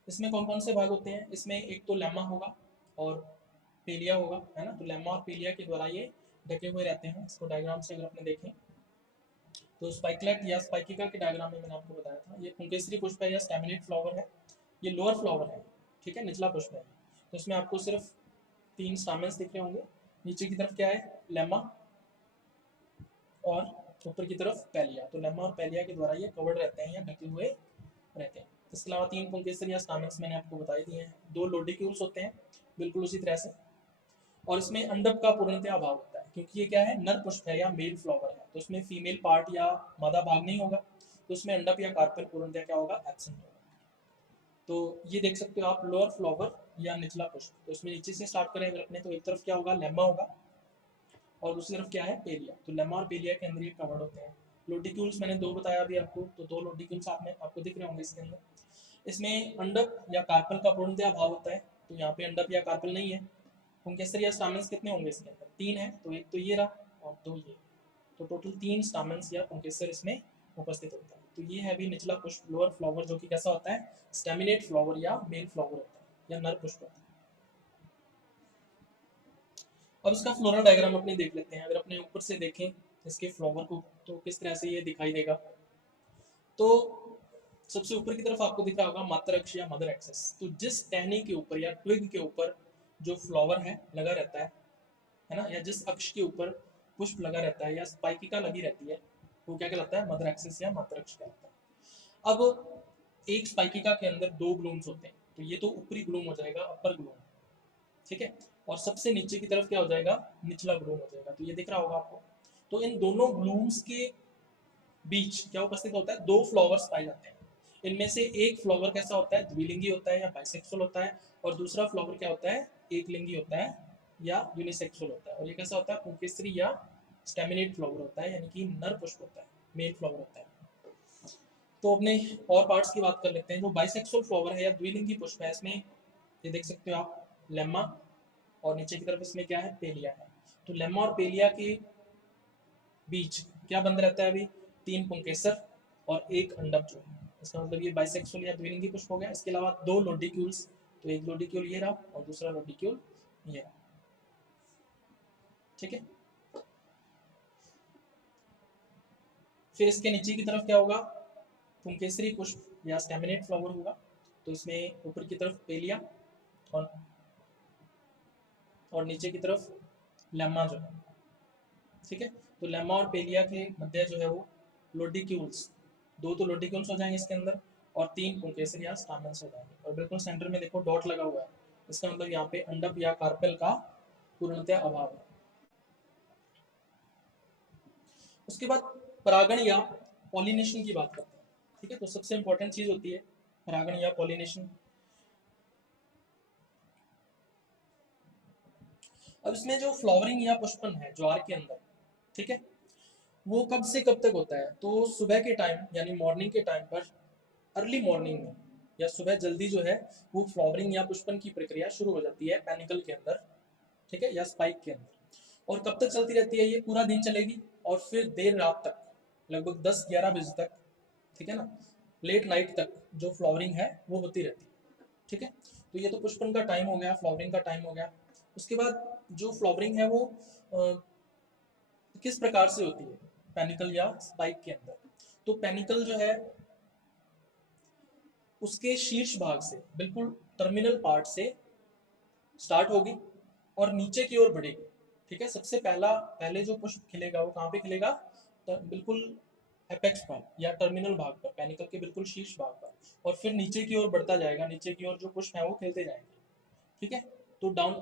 इसमें कौन कौन से भाग होते हैं, इसमें एक तो लेम्मा होगा और पेलिया होगा, है ना। तो लेम्मा और पेलिया के द्वारा ये ढके हुए रहते हैं। इसको डायग्राम से अगर अपने देखें तो स्पाइकलेट या स्पाइकिका के डायग्राम में मैंने आपको बताया था, ये पुंकेसरी पुष्प है या स्टैमिनेट फ्लावर है, ये लोअर फ्लावर है, ठीक है, निचला पुष्प है। तो इसमें आपको सिर्फ 3 स्टामेन्स दिख रहे होंगे, नीचे की तरफ क्या है, लेमा, और ऊपर की तरफ पैलिया। तो लेमा और पैलिया के द्वारा ये कवर्ड रहते हैं या ढके हुए रहते हैं। इसके अलावा 3 पुंकेसर या स्टामेन्स मैंने आपको बता दिए हैं। 2 लोडिक्यूल्स होते हैं बिल्कुल उसी तरह से, और इसमें अंडक का पूर्णतः अभाव होता है, क्योंकि ये क्या है, नर पुष्प है या मेल फ्लावर है, तो इसमें फीमेल पार्ट या मादा भाग नहीं होगा, तो इसमें अंडक या कार्पेल पूर्णतः क्या होगा, एब्सेंट होगा। तो ये देख सकते हो आप, लोअर फ्लावर या निचला पुष्प। तो इसमें नीचे से स्टार्ट करें अगर अपने, तो एक तरफ क्या होगा, लेमा होगा, और दूसरी तरफ क्या है, पेलिया। तो लेमा और पेलिया के अंदर ये कवर्ड होते हैं। लोडिक्यूल्स मैंने 2 बताया अभी आपको, तो 2 लोडिक्यूल्स आपको दिख रहे होंगे इसके अंदर। इसमें अंडक या कार्पेल का पूर्णतः अभाव होता है, तो यहाँ पे अंडक या कार्पेल नहीं है। पुंकेसर या स्टामेन्स कितने होंगे इसके अंदर, 3 है, तो एक तो ये रहा और 2 ये, तो टोटल 3 स्टामेन्स या पुंकेसर इसमें उपस्थित होता है। तो ये है अभी निचला पुष्प, लोअर फ्लावर, जो कि कैसा होता है, स्टैमिनेट फ्लावर या मेल फ्लावर होता है या नर पुष्प होता है। अब इसका फ्लोरल डायग्राम अपने देख लेते हैं। अगर अपने ऊपर से देखें इसके फ्लावर को, तो किस तरह से ये दिखाई देगा। तो सबसे ऊपर की तरफ आपको दिख रहा होगा मातर अक्ष या मदर एक्सेस। तो जिस टहनी के ऊपर या ट्विग के ऊपर जो फ्लावर है लगा रहता है ना, या जिस अक्ष के ऊपर पुष्प लगा रहता है या स्पाइकिका लगी रहती है, वो क्या कहलाता है, मदर एक्सेस या मातर अक्ष कहलाता है। अब एक स्पाइकिका के अंदर 2 ग्लूम्स होते हैं, तो ये तो ऊपरी ग्लूम हो जाएगा, अपर ग्लूम, ठीक है, और सबसे नीचे की तरफ क्या हो जाएगा, निचला ग्लूम हो जाएगा। तो ये दिख रहा होगा आपको। तो इन दोनों ग्लूम्स के बीच क्या उपस्थित होता है, 2 फ्लावर्स पाए जाते हैं। इनमें से एक फ्लावर कैसा होता है, द्विलिंगी होता है या बाइसेक्सुअल होता है, और दूसरा फ्लावर क्या होता है, एक लिंगी होता है या यूनिसेक्सुअल होता है। और ये कैसा होता है, पुंकेसरी या स्टैमिनेट फ्लावर होता है, यानी कि नर पुष्प होता है, मेल फ्लावर होता है। तो अपने और पार्ट्स की बात कर लेते हैं। जो बाइसेक्सुअल फ्लावर है या द्विलिंगी पुष्प है, इसमें ये देख सकते हो आप, लेम्मा, और नीचे की तरफ इसमें क्या है, पेलिया है। तो लेम्मा और पेलिया के बीच क्या बंद रहता है अभी, 3 पुंकेसर और एक अंडक जो है, इसका मतलब ये बाइसेक्सुअल या द्विलिंगी पुष्प हो गया। इसके अलावा 2 लोडिक्यूल्स, तो एक लोडिक्यूल ये रहा और दूसरा लोडिक्यूल ये रहा, ठीक है। फिर इसके नीचे की तरफ क्या होगा, पुंकेसरी पुष्प या स्टैमिनेट फ्लावर होगा। तो इसमें ऊपर की तरफ पेलिया और नीचे की तरफ लेम्मा जो है, ठीक है। तो लेम्मा और पेलिया के मध्य जो है वो लोडिक्यूल्स, 2 तो लोडिक्यूल्स हो जाएंगे इसके अंदर, और 3 पुंकेसर या स्टामेन्स हो जाएंगे। और बिल्कुल सेंटर में देखो डॉट लगा हुआ है, इसका मतलब यहाँ पे अंडक या कार्पेल का पूर्णतः अभाव है। उसके बाद परागण या पॉलिनेशन की बात करते हैं, ठीक है। तो सबसे इंपॉर्टेंट चीज होती है परागण या पॉलिनेशन। अब इसमें जो फ्लावरिंग या पुष्पन है ज्वार के अंदर, ठीक है, वो कब से कब तक होता है, तो सुबह के टाइम यानी मॉर्निंग के टाइम पर, अर्ली मॉर्निंग में या सुबह जल्दी जो है वो फ्लावरिंग या पुष्पन की प्रक्रिया शुरू हो जाती है पैनिकल के अंदर, ठीक है, या स्पाइक के अंदर। और कब तक चलती रहती है, ये पूरा दिन चलेगी और फिर देर रात तक, लगभग 10-11 बजे तक, ठीक है ना, लेट नाइट तक जो फ्लावरिंग है वो होती रहती है, ठीक है। तो ये तो पुष्पन का टाइम हो गया, फ्लावरिंग का टाइम हो गया। उसके बाद जो फ्लावरिंग है वो किस प्रकार से होती है, पैनिकल या स्पाइक के अंदर। तो पैनिकल जो है उसके शीर्ष भाग से, बिल्कुल टर्मिनल पार्ट से स्टार्ट होगी और नीचे की ओर बढ़ेगी, ठीक है। सबसे पहले जो पुष्प खिलेगा वो कहाँ पे खिलेगा, तो बिल्कुल एपेक्स पर या टर्मिनल भाग पर, पैनिकल के बिल्कुल शीर्ष भाग पर, और फिर नीचे की ओर बढ़ता जाएगा, नीचे की ओर जो पुष्प है वो खिलते जाएंगे, ठीक है। तो डाउन,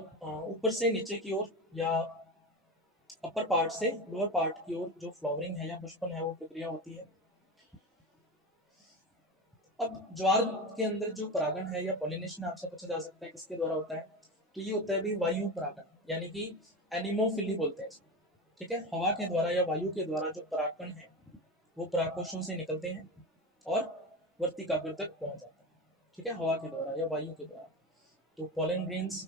ऊपर से नीचे की ओर या अपर पार्ट से लोअर पार्ट की ओर जो फ्लावरिंग है या पुष्पन है वो प्रक्रिया होती है। अब ज्वार के अंदर जो परागण है या पॉलिनेशन आपसे पूछा जा सकता है किसके द्वारा होता है, तो ये होता है भी वायु परागण, यानी कि एनिमोफिली बोलते हैं इसको, ठीक है। हवा के द्वारा या वायु के द्वारा जो परागकण है वो परागकोशों से निकलते हैं और वर्तिकाग्र तक पहुंच जाते हैं, ठीक है, हवा के द्वारा या वायु के द्वारा। तो पॉलन ग्रेन्स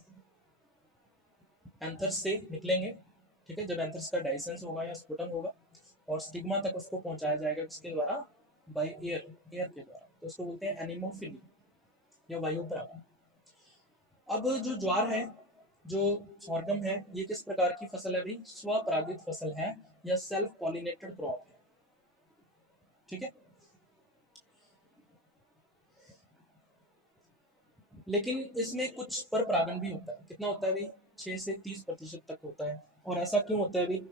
एंथर्स से निकलेंगे, ठीक है, जब एंथर्स का डाइसेंस होगा या स्फुटन होगा, और स्टिग्मा तक उसको पहुंचाया जाएगा किसके द्वारा, बाय एयर के द्वारा। तो उसको बोलते हैं एनिमोफिली या वायु परागण। अब जो ज्वार है, जो सॉर्गम है, ये किस प्रकार की फसल है भी, स्वपरागित फसल है या सेल्फ पॉलिनेटेड क्रॉप है, ठीक है। लेकिन इसमें कुछ पर परागण भी होता है। कितना होता है भाई? 6 से 30% तक होता है। और ऐसा क्यों होता है भाई?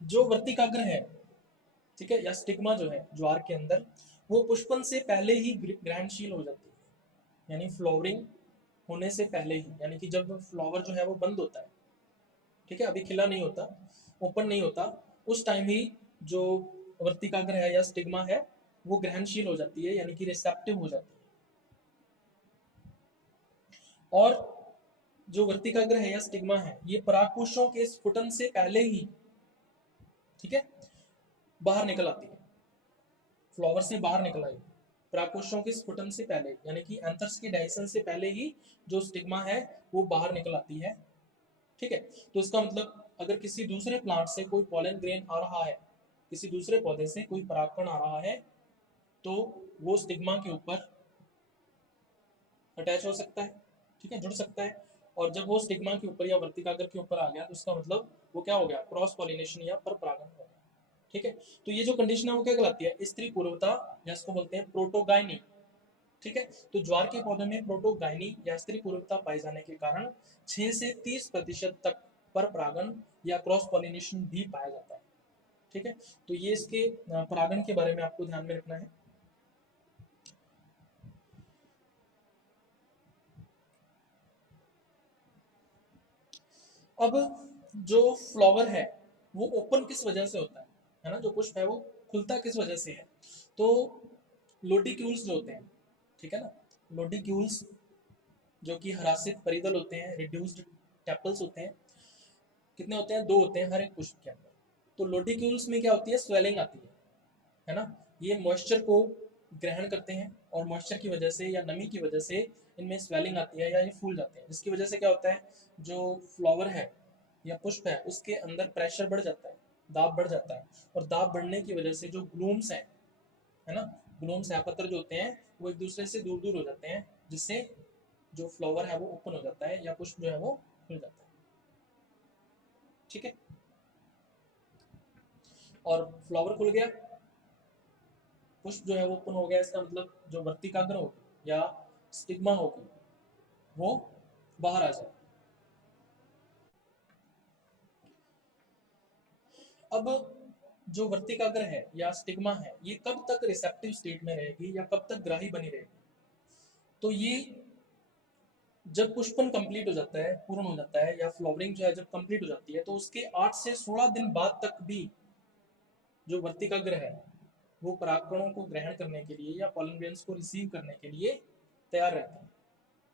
जो वर्तिकाग्र है, ठीक है, या स्टिग्मा जो है ज्वार के अंदर, वो पुष्पन से पहले ही ग्रहणशील हो जाती है, यानी फ्लावरिंग होने से पहले ही, यानी कि जब फ्लावर जो है वो बंद होता है, ठीक है, अभी खिला नहीं होता, ओपन नहीं होता, उस टाइम ही जो वर्तिकाग्र है या स्टिग्मा है वो ग्रहणशील हो जाती है, यानी कि रिसेप्टिव हो जाती है। और जो वर्तिकाग्र है या स्टिग्मा है ये परागकोशों के स्फुटन से पहले ही, ठीक है, बाहर निकल आती है, फ्लावर से बाहर निकल आएगी परागकोशों के स्फुटन से पहले, यानी कि एंथर्स के डायसन से पहले ही जो स्टिग्मा है वो बाहर निकल आती है, ठीक है। तो इसका मतलब अगर किसी दूसरे प्लांट से कोई पॉलन ग्रेन आ रहा है, किसी दूसरे पौधे से कोई परागकण आ रहा है, तो वो स्टिग्मा के ऊपर अटैच हो सकता है, ठीक है, जुड़ सकता है। और जब वो स्टिग्मा के ऊपर या वर्तिकाग्र के ऊपर आ गया तो उसका मतलब वो क्या हो गया? क्रॉस पॉलिनेशन या पर परागण हो गया, ठीक है। तो ये जो कंडीशन है वो क्या कहलाती है? स्त्री पूर्वता, या इसको बोलते हैं प्रोटोगाइनी, ठीक है। तो ज्वार के पौधे में प्रोटोगाइनी या स्त्री पूर्वता पाए जाने के कारण 6 से 30% तक पर परागण या क्रॉस पॉलिनेशन भी पाया जाता है, ठीक है। तो ये इसके परागण के बारे में आपको ध्यान में रखना है। अब जो फ्लावर है वो ओपन किस वजह से होता है ना, जो पुष्प है वो खुलता किस वजह से है? तो लोडिक्यूल्स जो होते हैं, ठीक है ना, लोडिक्यूल्स जो कि हरासित परिदल होते हैं, रिड्यूस्ड टेपल्स होते हैं, कितने होते हैं? 2 होते हैं हर एक पुष्प के अंदर। तो लोडिक्यूल्स में क्या होती है? स्वेलिंग आती है ना। ये मॉइस्चर को ग्रहण करते हैं और मॉइस्चर की वजह से या नमी की वजह से इनमें स्वेलिंग आती है या ये फूल जाते हैं, जिसकी वजह से क्या होता है? जो फ्लावर है या पुष्प है उसके अंदर प्रेशर बढ़ जाता है, दाब बढ़ जाता है, और दाब बढ़ने की वजह से जो ग्लूम्स हैं, है ना, ग्लूम्स है, पत्र जो होते हैं वो एक दूसरे से दूर दूर हो जाते हैं, जिससे जो फ्लावर है वो ओपन हो जाता है या पुष्प जो है वो खुल जाता है, ठीक है। और फ्लावर खुल गया, पुष्प जो है वो ओपन हो गया, इसका मतलब जो वर्तिकाग्र होगी या स्टिग्मा होगी वो बाहर आ जाए। अब जो वर्तिकाग्र है या स्टिग्मा है ये कब तक रिसेप्टिव स्टेट में रहेगी या कब तक ग्राही बनी रहेगी? तो ये जब पुष्पन कंप्लीट हो जाता है, पूर्ण हो जाता है, या फ्लावरिंग जो है जब कंप्लीट हो जाती है, तो उसके 8 से 16 दिन बाद तक भी जो वर्तिकाग्र है वो परागकणों को ग्रहण करने के लिए या पॉलन ग्रेन्स को रिसीव करने के लिए तैयार रहता है,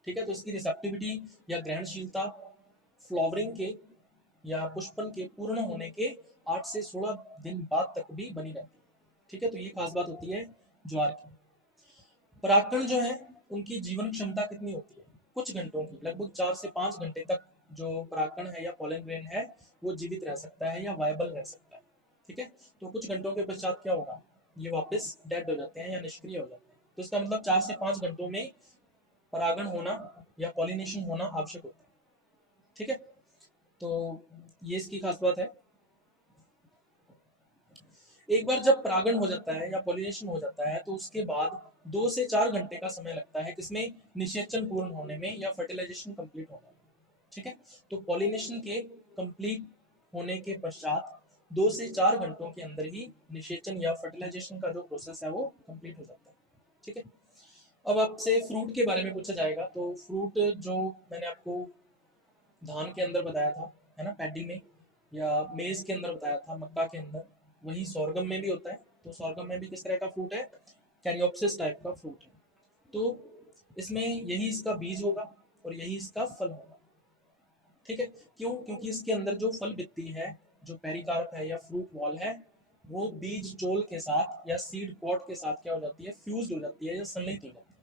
ठीक है। तो इसकी रिसेप्टिविटी या ग्रहणशीलता फ्लावरिंग के या पुष्पन के पूर्ण होने के 8 से 16 दिन बाद तक भी बनी रहती है, ठीक है। तो ये खास बात होती है ज्वार की। परागकण जो है उनकी जीवन क्षमता कितनी होती है? कुछ घंटों की, लगभग 4 से 5 घंटे तक जो परागकण है या पॉलन ग्रेन है वो जीवित रह सकता है या वायबल रह सकता है, ठीक है। तो कुछ घंटों के पश्चात क्या होगा? ये वापस डेड हो जाते हैं या निष्क्रिय हो जाते हैं। तो इसका मतलब 4 से 5 घंटों में परागण होना या पॉलिनेशन होना आवश्यक होता है, ठीक है। तो ये इसकी खास बात है। एक बार जब परागण हो जाता है या पॉलिनेशन हो जाता है तो उसके बाद 2 से 4 घंटे का समय लगता है किसमें? निषेचन पूर्ण होने में या फर्टिलाइजेशन कंप्लीट होने में, ठीक है। तो पॉलिनेशन के कंप्लीट होने के पश्चात 2 से 4 घंटों के अंदर ही निषेचन या फर्टिलाइजेशन का जो प्रोसेस है वो कंप्लीट हो जाता है, ठीक है। अब आपसे फ्रूट के बारे में पूछा जाएगा, तो फ्रूट जो मैंने आपको धान के अंदर बताया था, है ना, पैडी में, या मेज के अंदर बताया था, मक्का के अंदर, वही सोरगम में भी होता है। तो सोरगम में भी किस तरह का फ्रूट है? कैरियोप्सिस टाइप का फ्रूट है। तो इसमें यही इसका बीज होगा और यही इसका फल होगा, ठीक है। क्यों? क्योंकि इसके अंदर जो फल बित्ती है, जो पेरिकार्प है या फ्रूट वॉल है, वो बीज चोल के साथ या सीड पॉट के साथ क्या हो जाती है? फ्यूज हो जाती है या संलयित हो जाती है,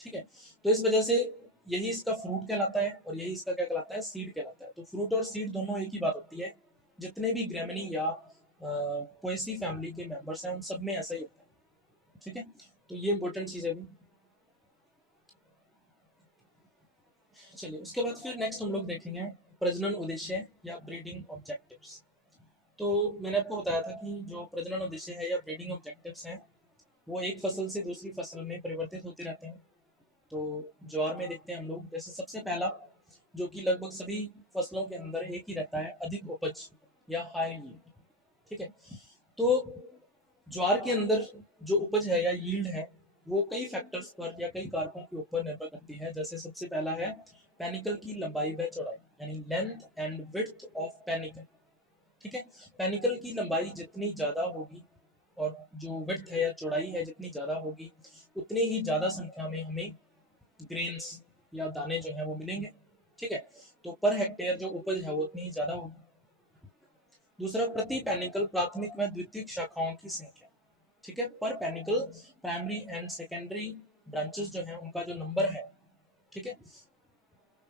ठीक है। तो इस वजह से यही इसका फ्रूट कहलाता है और यही इसका क्या कहलाता है? सीड कहलाता है। तो फ्रूट और सीड दोनों एक ही बात होती है। जितने भी ग्रेमिनी या पोएसी फैमिली के मेंबर्स हैं उन सब में ऐसा ही होता है, ठीक है। तो ये इंपॉर्टेंट चीज है भी। चलिए उसके बाद फिर नेक्स्ट हम लोग देखेंगे प्रजनन उद्देश्य या ब्रीडिंग ऑब्जेक्टिव्स। तो मैंने आपको बताया था कि जो प्रजनन उद्देश्य है या ब्रीडिंग ऑब्जेक्टिव्स हैं वो एक फसल से दूसरी फसल में परिवर्तित होते रहते हैं। तो ज्वार में देखते हैं हम लोग, जैसे सबसे पहला जो कि लगभग सभी फसलों के अंदर एक ही रहता है, अधिक उपज या हाई यील्ड। ठीक है, तो ज्वार के अंदर जो उपज है या यील्ड है वो कई फैक्टर्स पर या कई कारकों के ऊपर निर्भर करती है। जैसे सबसे पहला है पेनिकल की लंबाई व चौड़ाई, यानी length and width of panicle. ठीक है, पेनिकल की लंबाई जितनी ज़्यादा होगी और जो विड्थ है या चौड़ाई है जितनी ज़्यादा होगी, उतनी ही ज़्यादा संख्या में हमें ग्रेन्स या दाने जो हैं वो मिलेंगे। ठीक है, तो पर हेक्टेयर जो उपज है वो उतनी ही ज़्यादा होगी। दूसरा, प्रति पेनिकल प्राथमिक व द्वितीयक शाखाओं की संख्या। ठीक है, पर panicle primary and secondary branches जो हैं उनका जो नंबर है, ठीक है,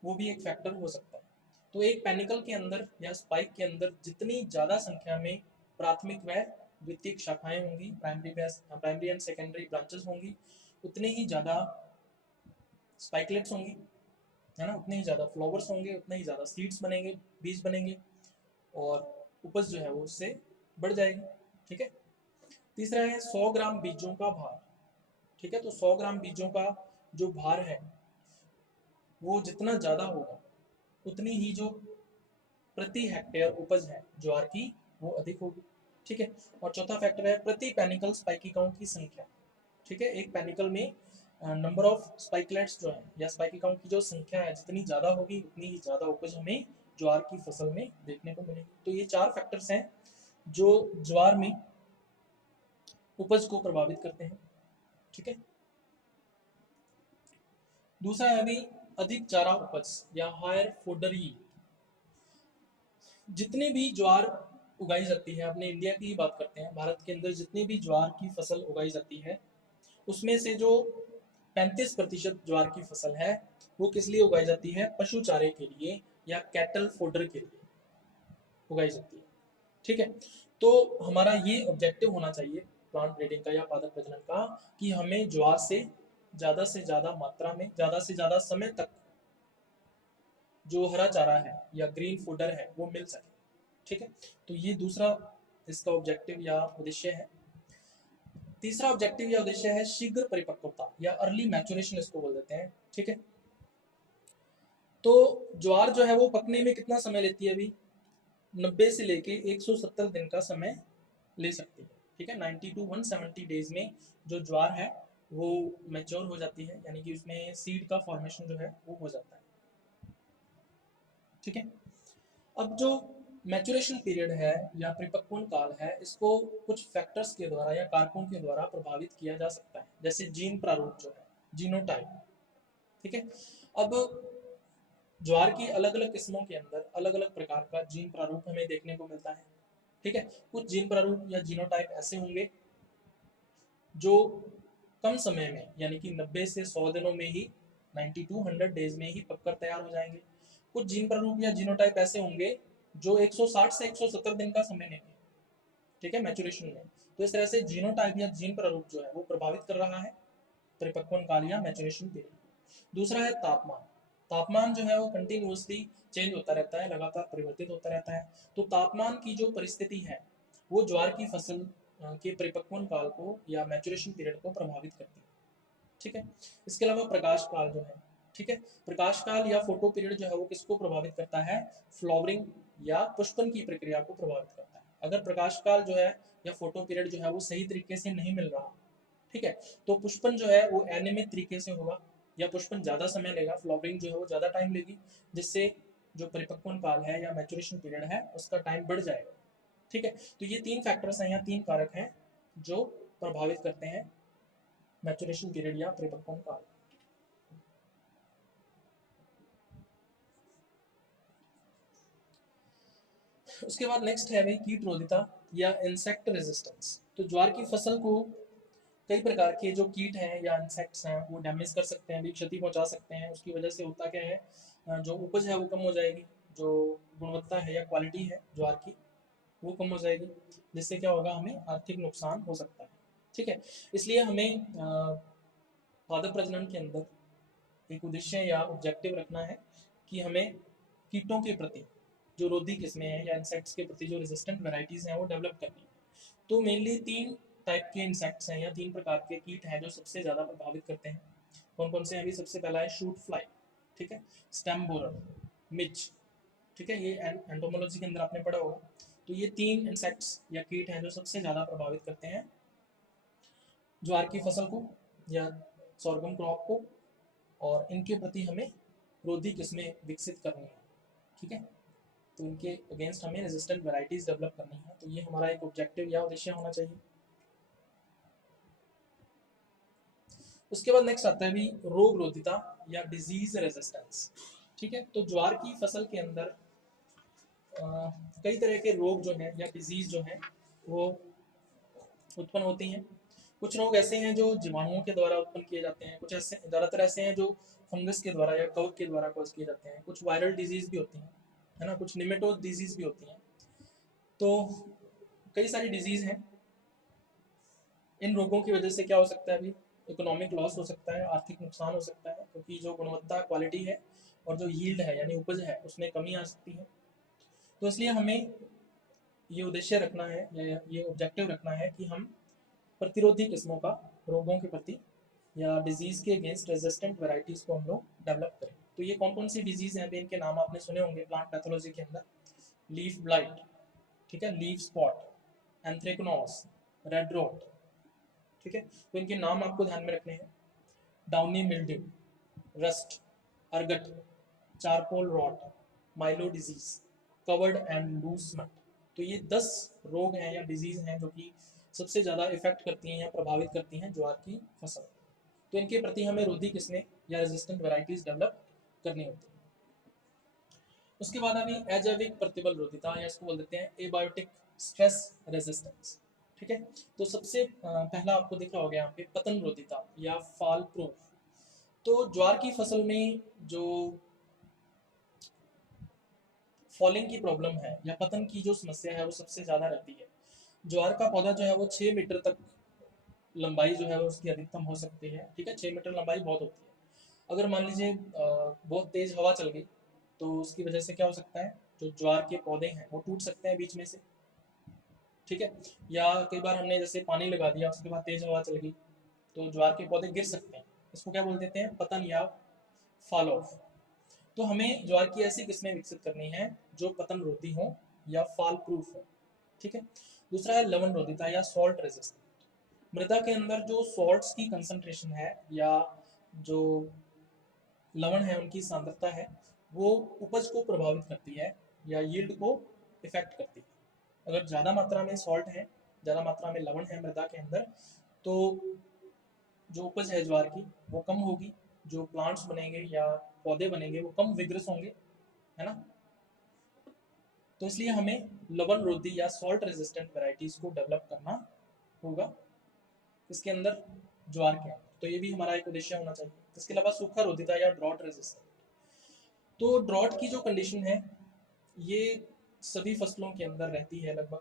वो भी एक फैक्टर हो सकता है। तो एक पेनिकल के अंदर या स्पाइक के अंदर जितनी ज़्यादा संख्या में प्राथमिक व द्वितीयक शाखाएं होंगी, प्राइमरी एंड सेकेंडरी ब्रांचेस होंगी, उतने ही ज़्यादा स्पाइकलेट्स होंगी, है ना, उतने ही ज़्यादा फ्लावर्स होंगे, उतने ही ज़्यादा सीड्स बनेंगे, बीज बनेंगे, और उपज जो है वो उससे बढ़ जाएगी। ठीक है, तीसरा है 100 ग्राम बीजों का भार। ठीक है, तो 100 ग्राम बीजों का जो भार है वो जितना ज़्यादा होगा उतनी ही जो प्रति हेक्टेयर उपज है ज्वार की वो अधिक होगी। ठीक है, और चौथा फैक्टर है प्रति पेनिकल स्पाइकिकाओं की संख्या। ठीक है, एक पेनिकल में नंबर ऑफ स्पाइकलेट्स जो है या स्पाइकिकाओं की जो संख्या है जितनी ज़्यादा होगी उतनी ही ज़्यादा उपज हमें ज्वार की फसल में देखने को मिलेगी। तो ये 4 फैक्टर्स हैं जो ज्वार में उपज को प्रभावित करते हैं। ठीक है, दूसरा है अभी अधिक चारा उपज या हायर फोडर यील्ड। जितने भी ज्वार उगाई जाती है, अपने इंडिया की ही बात करते हैं, भारत के अंदर जितनी भी ज्वार की फसल उगाई जाती है उसमें से जो 35% ज्वार की फसल है वो किस लिए उगाई जाती है? पशु चारे के लिए या कैटल फोडर के लिए उगाई जाती है। ठीक है, तो हमारा ये ऑब्जेक्टिव होना चाहिए प्लांट ब्रीडिंग का या पादप प्रजनन का कि हमें ज्वार से ज़्यादा मात्रा में ज़्यादा से ज़्यादा समय तक जो हरा चारा है या ग्रीन फूडर है वो मिल सके। ठीक है, तो ये दूसरा इसका ऑब्जेक्टिव या उद्देश्य है। तीसरा ऑब्जेक्टिव या उद्देश्य है शीघ्र परिपक्वता या अर्ली मैचुरेशन इसको बोल देते हैं। ठीक है, तो ज्वार जो है वो पकने में कितना समय लेती है? अभी 90 से लेके 170 दिन का समय ले सकती है। ठीक है, 90 to 170 डेज में जो ज्वार है वो मैच्योर हो जाती है, यानी कि उसमें सीड का फॉर्मेशन जो है वो हो जाता है। ठीक है, अब जो मैचुरेशन पीरियड है या परिपक्वन काल है इसको कुछ फैक्टर्स के द्वारा या कारकों के द्वारा प्रभावित किया जा सकता है, जैसे जीन प्रारूप जो है, जीनोटाइप। ठीक है, अब ज्वार की अलग अलग किस्मों के अंदर अलग अलग प्रकार का जीन प्रारूप हमें देखने को मिलता है। ठीक है, कुछ जीन प्रारूप या जीनोटाइप ऐसे होंगे जो कम समय में, यानी कि 90 से 100 दिनों में ही, 90 to 100 डेज में ही पककर तैयार हो जाएंगे। कुछ जीन प्रारूप या जीनोटाइप ऐसे होंगे जो 160 से 170 दिन का समय लेंगे। ठीक है, मैचुरेशन में। तो इस तरह से जीनोटाइप या जीन प्रारूप जो है वो प्रभावित कर रहा है परिपक्वन काल या मैचुरेशन पीरियड। दूसरा है तापमान। तापमान जो है वो कंटिन्यूसली चेंज होता रहता है, लगातार परिवर्तित होता रहता है। तो तापमान की जो परिस्थिति है वो ज्वार की फसल के परिपक्वन काल को या मैचुरेशन पीरियड को प्रभावित करती है। ठीक है, इसके अलावा प्रकाश काल जो है, ठीक है, प्रकाश काल या फोटो पीरियड जो है वो किसको प्रभावित करता है? फ्लावरिंग या पुष्पन की प्रक्रिया को प्रभावित करता है। अगर प्रकाश काल जो है या फोटो पीरियड जो है वो सही तरीके से नहीं मिल रहा, ठीक है, तो पुष्पन जो है वो अनियमित तरीके से होगा या पुष्पन ज़्यादा समय लेगा, फ्लावरिंग जो है वो ज़्यादा टाइम लेगी, जिससे जो परिपक्वन काल है या मैचुरेशन पीरियड है उसका टाइम बढ़ जाएगा। ठीक है, तो ये 3 फैक्टर्स हैं या 3 कारक हैं जो प्रभावित करते हैं मैचुरेशन पीरियड या परिपक्वन काल। उसके बाद नेक्स्ट है भाई कीट रोधिता या इंसेक्ट रेजिस्टेंस। तो ज्वार की फसल को कई प्रकार के जो कीट हैं या इंसेक्ट्स हैं वो डैमेज कर सकते हैं, भी क्षति पहुंचा सकते हैं। उसकी वजह से होता क्या है, जो उपज है वो कम हो जाएगी, जो गुणवत्ता है या क्वालिटी है ज्वार की वो कम हो जाएगी, जिससे क्या होगा, हमें आर्थिक नुकसान हो सकता है। ठीक है, इसलिए हमें पादप प्रजनन के अंदर एक उद्देश्य या ऑब्जेक्टिव रखना है कि हमें कीटों के प्रति जो रोधी किस्में हैं या इंसेक्ट्स के प्रति जो रेजिस्टेंट वेराइटीज़ हैं वो डेवलप करनी है। तो मेनली 3 टाइप के इंसेक्ट्स हैं या 3 प्रकार के कीट हैं जो सबसे ज़्यादा प्रभावित करते हैं। कौन कौन से हैं? अभी सबसे पहला है शूट फ्लाई, ठीक है, स्टेम बोरर, मिच, ठीक है, ये एंटोमोलॉजी के अंदर आपने पढ़ा होगा। तो ये 3 इंसेक्ट्स या कीट हैं जो सबसे ज़्यादा प्रभावित करते हैं ज्वार की फसल को या सोरगम क्रॉप को, और इनके प्रति हमें रोधी किस्में विकसित करनी है, ठीक है। तो इनके अगेंस्ट हमें रेजिस्टेंट वैरायटीज डेवलप करनी है। तो ये हमारा एक ऑब्जेक्टिव या उद्देश्य होना चाहिए। उसके बाद नेक्स्ट आता है भी रोग रोधिता या डिजीज रेजिस्टेंस, ठीक है। तो ज्वार की फसल के अंदर कई तरह के रोग जो हैं या डिजीज जो हैं वो उत्पन्न होती हैं। कुछ रोग ऐसे हैं जो जीवाणुओं के द्वारा उत्पन्न किए जाते हैं, कुछ ऐसे ज़्यादातर ऐसे हैं जो फंगस के द्वारा या कवक के द्वारा कॉज किए जाते हैं, कुछ वायरल डिजीज भी होती हैं, है ना, कुछ निमेटोड डिजीज भी होती हैं। तो कई सारी डिजीज हैं। इन रोगों की वजह से क्या हो सकता है? अभी इकोनॉमिक लॉस हो सकता है, आर्थिक नुकसान हो सकता है, क्योंकि जो गुणवत्ता क्वालिटी है और जो यील्ड है यानी उपज है उसमें कमी आ सकती है। तो इसलिए हमें ये उद्देश्य रखना है या ये ऑब्जेक्टिव रखना है कि हम प्रतिरोधी किस्मों का रोगों के प्रति या डिजीज के अगेंस्ट रेजिस्टेंट वेराइटीज को हम लोग डेवलप करें। तो ये कौन कौन सी डिजीज हैं? अभी इनके नाम आपने सुने होंगे प्लांट पैथोलॉजी के अंदर। लीफ ब्लाइट, ठीक है, leaf spot, anthracnose, red rot, ठीक है। तो इनके नाम आपको ध्यान में रखने हैं। Downy mildew, rust, ergot, charcoal rot, milo disease, covered and loose smut. तो ये 10 रोग हैं या डिजीज हैं जो कि सबसे ज़्यादा इफेक्ट करती हैं या प्रभावित करती हैं ज्वार की फसल। तो इनके प्रति हमें रोधी किस्में या रेजिस्टेंट वैरायटीज डेवलप करनी होती है। उसके बाद अभी अजैविक प्रतिबल रोधिता या इसको बोल देते हैं एबायोटिक स्ट्रेस रेजिस्टेंस, ठीक है। तो सबसे पहला आपको दिख रहा होगा यहाँ पे पतन रोधिता या फॉल प्रूफ। तो ज्वार की फसल में जो फॉलिंग की प्रॉब्लम है या पतन की जो समस्या है वो सबसे ज़्यादा रहती है। ज्वार का पौधा जो है वो 6 मीटर तक लंबाई जो है वो उसकी अधिकतम हो सकती है, ठीक है, 6 मीटर लंबाई बहुत होती है। अगर मान लीजिए बहुत तेज हवा चल गई तो उसकी वजह से क्या हो सकता है? जो ज्वार के पौधे हैं वो टूट सकते हैं बीच में से, ठीक है। या कई बार हमने जैसे पानी लगा दिया उसके बाद तेज हवा चल गई तो ज्वार के पौधे गिर सकते हैं। इसको क्या बोल देते हैं? पतन या फॉल ऑफ। तो हमें ज्वार की ऐसी किस्में विकसित करनी है जो पतन रोधी हो या फॉल प्रूफ हो, ठीक है। दूसरा है लवण रोधिता या सॉल्ट रेजिस्टेंट। मृदा के अंदर जो सॉल्ट्स की कंसंट्रेशन है या जो लवण है उनकी सांद्रता है वो उपज को प्रभावित करती है या यील्ड को इफेक्ट करती है। अगर ज़्यादा मात्रा में सॉल्ट है, ज़्यादा मात्रा में लवण है मृदा के अंदर, तो जो उपज है ज्वार की वो कम होगी, जो प्लांट्स बनेंगे या पौधे बनेंगे वो कम विग्रस होंगे, है ना। तो इसलिए हमें लवण रोधी या सॉल्ट रेजिस्टेंट वैरायटीज को डेवलप करना होगा इसके अंदर, ज्वार के अंदर। तो ये भी हमारा एक उद्देश्य होना चाहिए। इसके अलावा सूखा रोधिता या ड्रॉट रेजिस्टेंट। तो ड्रॉट की जो कंडीशन है ये सभी फसलों के अंदर रहती है लगभग।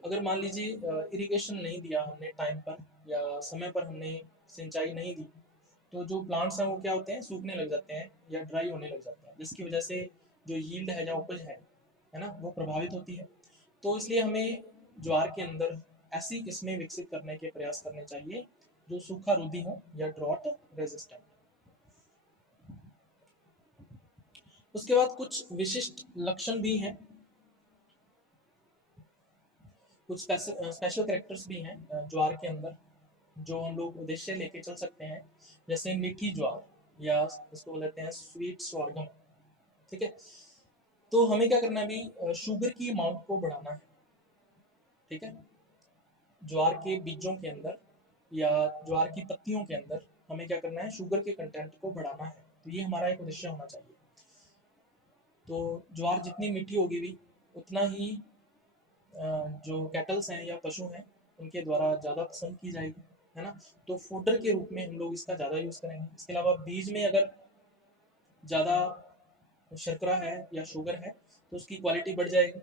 अगर मान लीजिए इरिगेशन नहीं दिया हमने टाइम पर या समय पर हमने सिंचाई नहीं दी तो जो प्लांट्स हैं वो क्या होते हैं? सूखने लग जाते हैं या ड्राई होने लग जाते हैं, जिसकी वजह से जो यील्ड है या उपज है ना, वो प्रभावित होती है। तो इसलिए हमें ज्वार के अंदर ऐसी किस्में विकसित करने के प्रयास करने चाहिए जो सूखा रोधी हो या ड्रॉट रेजिस्टेंट। उसके बाद कुछ विशिष्ट लक्षण भी हैं, कुछ स्पेशल कैरेक्टर्स भी हैं ज्वार के अंदर जो हम लोग उद्देश्य लेके चल सकते हैं। जैसे मीठी ज्वार या इसको बोल लेते हैं स्वीट सॉर्गम, ठीक है। तो हमें क्या करना है? अभी शुगर की अमाउंट को बढ़ाना है, ठीक है। ज्वार के बीजों के अंदर या ज्वार की पत्तियों के अंदर हमें क्या करना है? शुगर के कंटेंट को बढ़ाना है। तो ये हमारा एक उद्देश्य होना चाहिए। तो ज्वार जितनी मीठी होगी भी उतना ही जो कैटल्स हैं या पशु हैं उनके द्वारा ज़्यादा पसंद की जाएगी, है ना। तो फूडर के रूप में हम लोग इसका ज़्यादा यूज़ करेंगे। इसके अलावा बीज में अगर ज़्यादा शर्करा है या शुगर है तो उसकी क्वालिटी बढ़ जाएगी,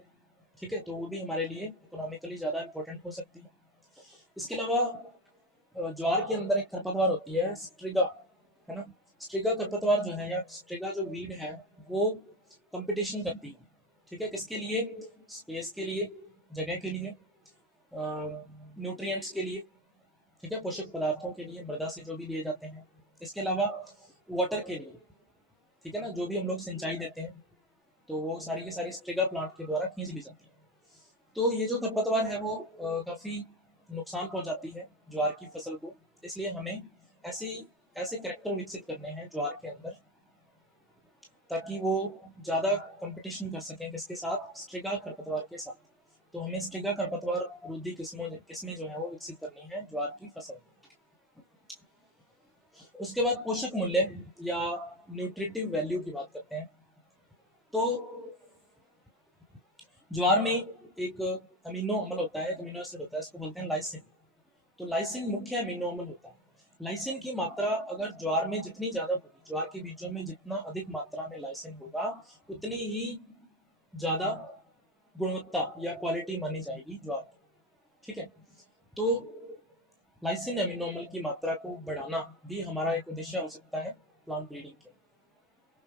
ठीक है। तो वो भी हमारे लिए इकोनॉमिकली ज़्यादा इंपॉर्टेंट हो सकती है। इसके अलावा ज्वार के अंदर एक खरपतवार होती है स्ट्रिगा, है ना। स्ट्रिगा खरपतवार जो है या स्ट्रिगा जो वीड है वो कंपटीशन करती है, ठीक है, किसके लिए? स्पेस के लिए, जगह के लिए, न्यूट्रिएंट्स के लिए, ठीक है, पोषक पदार्थों के लिए, मृदा से जो भी लिए जाते हैं। इसके अलावा वाटर के लिए, ठीक है ना, जो भी हम लोग सिंचाई देते हैं तो वो सारी की सारी स्ट्रिगा प्लांट के द्वारा खींच ली जाती है। तो ये जो खरपतवार है वो काफ़ी नुकसान पहुंचाती है ज्वार की फसल को, इसलिए हमें ऐसे ऐसे कैरेक्टर विकसित करने हैं ज्वार के अंदर ताकि वो ज़्यादा कंपटीशन कर सकें किसके साथ? स्ट्रिगा खरपतवार के साथ। तो हमें स्ट्रिगा खरपतवार रोधी किस्में जो है वो विकसित करनी है ज्वार की फसल में। उसके बाद पोषक मूल्य या न्यूट्रिटिव वैल्यू की बात करते हैं। तो ज्वार में एक अमीनो अम्ल होता है, एक अमीनो एसिड होता है, इसको बोलते हैं लाइसिन। तो लाइसिन मुख्य अमीनो अम्ल होता है। लाइसिन की मात्रा अगर ज्वार में जितनी ज़्यादा होगी, ज्वार के बीजों में जितना अधिक मात्रा में लाइसिन होगा, उतनी ही ज़्यादा गुणवत्ता या क्वालिटी मानी जाएगी ज्वार की, ठीक है। तो लाइसिन अमीनो अम्ल की मात्रा को बढ़ाना भी हमारा एक उद्देश्य हो सकता है प्लांट ब्रीडिंग के,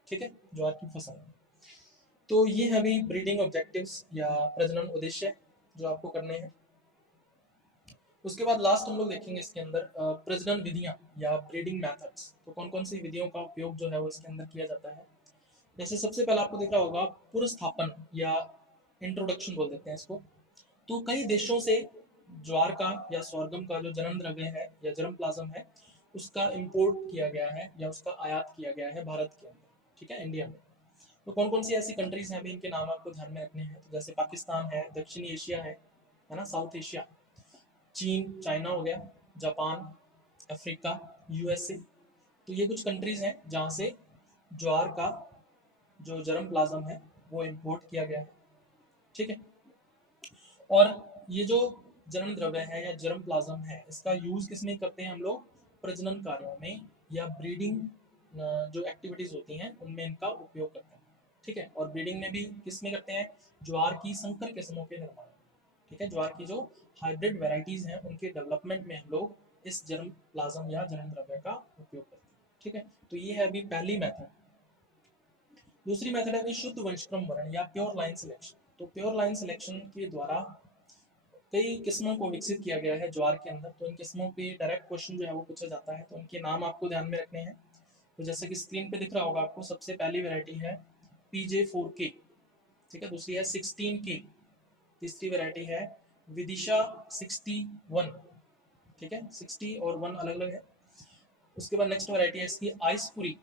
ठीक है, ज्वार की फसल में। तो ये है अभी ब्रीडिंग ऑब्जेक्टिव्स या प्रजनन उद्देश्य जो आपको करने हैं। उसके बाद लास्ट हम लोग देखेंगे इसके अंदर प्रजनन विधियां या ब्रीडिंग मेथड्स। तो कौन कौन सी विधियों का उपयोग जो है वो इसके अंदर किया जाता है। जैसे सबसे पहले आपको दिख रहा होगा पुरस्थापन या इंट्रोडक्शन बोल देते हैं इसको। तो कई देशों से ज्वार का या सोरगम का जो जन्म द्रव्य है या जर्म प्लाज्म है उसका इंपोर्ट किया गया है या उसका आयात किया गया है भारत के अंदर, ठीक है, इंडिया में। तो कौन कौन सी ऐसी कंट्रीज हैं, अभी इनके नाम आपको ध्यान में रखने हैं। तो जैसे पाकिस्तान है, दक्षिणी एशिया है ना, साउथ एशिया, चीन, चाइना हो गया, जापान, अफ्रीका, यूएसए। तो ये कुछ कंट्रीज हैं जहाँ से ज्वार का जो जर्म प्लाज्म है वो इंपोर्ट किया गया है, ठीक है। और ये जो जर्म द्रव्य है या जर्म प्लाज्म है इसका यूज किसमें करते हैं हम लोग? प्रजनन कार्यों में या ब्रीडिंग जो एक्टिविटीज होती हैं उनमें इनका उपयोग करते हैं, ठीक है। और ब्रीडिंग में भी किसमें करते हैं? ज्वार की संकर किस्मों के निर्माण, ठीक है, ज्वार की जो हाइब्रिड वेराइटीज हैं उनके डेवलपमेंट में हम लोग इस जर्म प्लाज्म या जर्म द्रव्य का उपयोग करते हैं, ठीक है। तो ये है अभी पहली मेथड। दूसरी मेथड है अभी शुद्ध वंशक्रम वर्ण या प्योर लाइन सिलेक्शन। तो प्योर लाइन सिलेक्शन के द्वारा कई किस्मों को विकसित किया गया है ज्वार के अंदर। तो इन किस्मों पे डायरेक्ट क्वेश्चन जो है वो पूछा जाता है, तो इनके नाम आपको ध्यान में रखने हैं। तो जैसे कि स्क्रीन पे दिख रहा होगा आपको, सबसे पहली वैरायटी है PJ4K, ठीक है, दूसरी है 16K, तीसरी वैरायटी है विदिशा 61, ठीक है, 60 और 1 अलग अलग है। उसके बाद नेक्स्ट वैरायटी है इसकी आइसपुरी,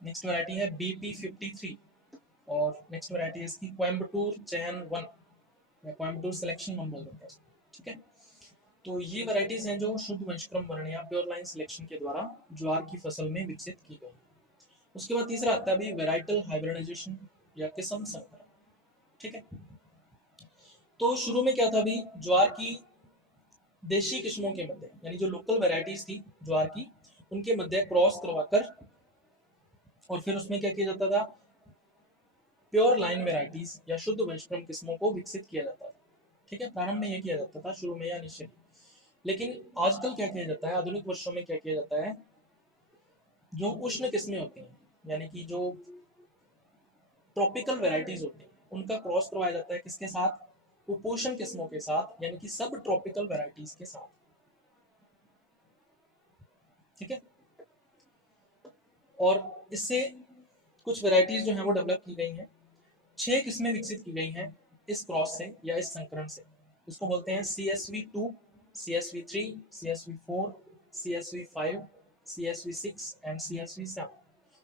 नेक्स्ट वैरायटी है BP53 और नेक्स्ट वैरायटी है इसकी कोयम्बटूर चयन 1 या कोयम्बटूर सिलेक्शन 1 बोल देते हैं, ठीक है। तो ये वैरायटीज हैं जो शुद्ध वंशक्रम वर्ण या प्योर लाइन सिलेक्शन के द्वारा ज्वार की फसल में विकसित की गई। उसके बाद तीसरा आता है अभी वेराइटल हाइब्रिडाइजेशन या किस्म संकरण, ठीक है। तो शुरू में क्या था अभी, ज्वार की देशी किस्मों के मध्य यानी जो लोकल वैरायटीज थी ज्वार की उनके मध्य क्रॉस करवाकर और फिर उसमें क्या किया जाता था? प्योर लाइन वेराइटीज या शुद्ध वंशक्रम किस्मों को विकसित किया जाता था, ठीक है। प्रारंभ में यह किया जाता था, शुरू में या इनिशियली। लेकिन आजकल क्या किया जाता है, आधुनिक वर्षों में क्या किया जाता है, जो उष्ण किस्में होती हैं यानी कि जो ट्रॉपिकल वेराइटीज होती हैं उनका क्रॉस करवाया जाता है किसके साथ? कुपोषण किस्मों के साथ, यानी कि सब ट्रॉपिकल वेराइटीज के साथ, ठीक है। और इससे कुछ वेराइटीज जो हैं वो डेवलप की गई हैं। 6 किस्में विकसित की गई हैं इस क्रॉस से या इस संकरण से। इसको बोलते हैं CSV2, CSV3, CSV4, CSV5, CSV6 and CSV7।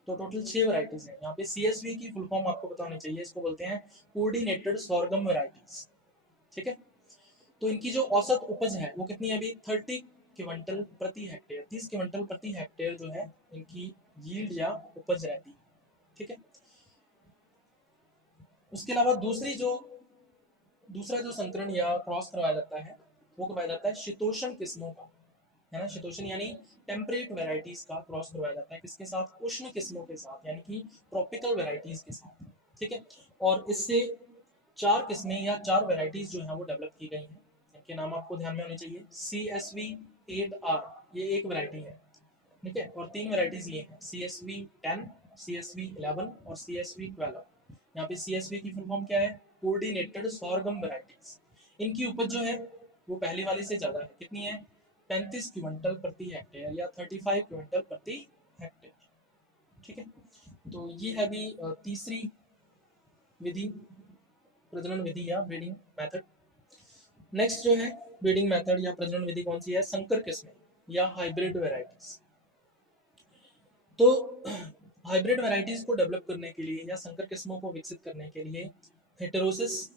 तो टोटल 6 वैरायटीज हैं। यहाँ पे CSV की फुल फॉर्म आपको पता होनी चाहिए, इसको बोलते हैं कोऑर्डिनेटेड सोरगम वैरायटीज, ठीक है। तो इनकी जो औसत उपज है वो कितनी है अभी? 30 क्विंटल प्रति हेक्टेयर, 30 क्विंटल प्रति हेक्टेयर जो है इनकी यील्ड या उपज रहती है, ठीक है। उसके अलावा दूसरा जो संकरण या क्रॉस करवाया जाता है वो करवाया जाता है शीतोष्ण किस्मों का, है ना। शीतोष्ण यानी टेम्परेट वेराइटीज का क्रॉस करवाया जाता है किसके साथ? उष्ण किस्मों के साथ, यानी कि ट्रॉपिकल वेराइटीज के साथ, ठीक है। और इससे 4 किस्में या 4 वेराइटीज जो है वो डेवलप की गई हैं। इनके नाम आपको ध्यान में होने चाहिए। CSV8R ये एक वेराइटी है, ठीक है। और 3 वेराइटीज ये हैं, CSV10, CSV11 और CSV12। यहाँ पे CSV की फुल फॉर्म क्या है? Coordinated sorghum varieties. इनकी उपज जो है वो पहली वाली से ज़्यादा है। कितनी है? 35 क्विंटल प्रति हेक्टेयर या 35 क्विंटल प्रति हेक्टेयर। ठीक है, तो ये है अभी तीसरी विधि, प्रजनन विधि या ब्रीडिंग मेथड। नेक्स्ट जो है ब्रीडिंग मेथड या प्रजनन विधि कौन सी है? संकर किस्में या हाइब्रिड वैरायटीज। तो हाइब्रिड वैरायटीज को डेवलप करने के लिए या संकर किस्मों को विकसित करने के लिए हेटेरोसिस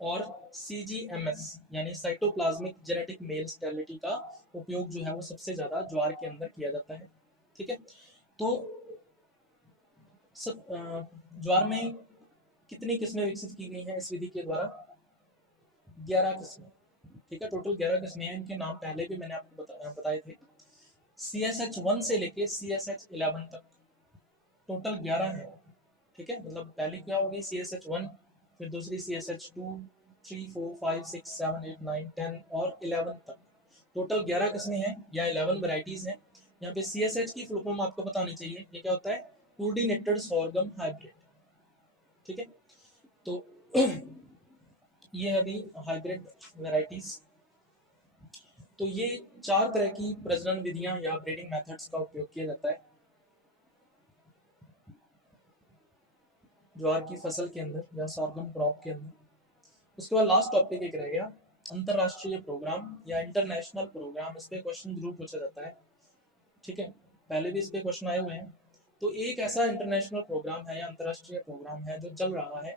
और CGMS यानी साइटोप्लाज्मिक जेनेटिक मेल स्टेरिलिटी का उपयोग जो है वो सबसे ज़्यादा ज्वार के अंदर किया जाता है। ठीक है, तो ज्वार में कितनी किस्में विकसित की गई हैं इस विधि के द्वारा? 11 किस्में। ठीक है, टोटल 11 किस्में हैं। इनके नाम पहले भी मैंने आपको बताए थे। CSH1 से लेके CSH11 तक टोटल 11 है। ठीक है, मतलब पहली क्या हो गई? CSH1, फिर दूसरी CSH2, 3, 4, 5, 6, 7, 8, 9, 10 और 11 तक टोटल 11 किस्में हैं या 11 वैरायटीज हैं। यहाँ पे CSH की फुल फॉर्म आपको बतानी चाहिए। ये क्या होता है? Coordinated sorghum hybrid. ठीक है, तो ये है अभी हाइब्रिड वैरायटीज। तो ये 4 तरह की प्रजनन विधियां या ब्रीडिंग मेथड्स का उपयोग किया जाता है ज्वार की फसल के अंदर या सॉर्गम क्रॉप के अंदर। उसके बाद लास्ट टॉपिक एक रह गया, अंतरराष्ट्रीय प्रोग्राम या इंटरनेशनल प्रोग्राम। इस पे क्वेश्चन जरूर पूछा जाता है। ठीक है, पहले भी इस पे क्वेश्चन आए हुए हैं। तो एक ऐसा इंटरनेशनल प्रोग्राम है या अंतरराष्ट्रीय प्रोग्राम है जो चल रहा है,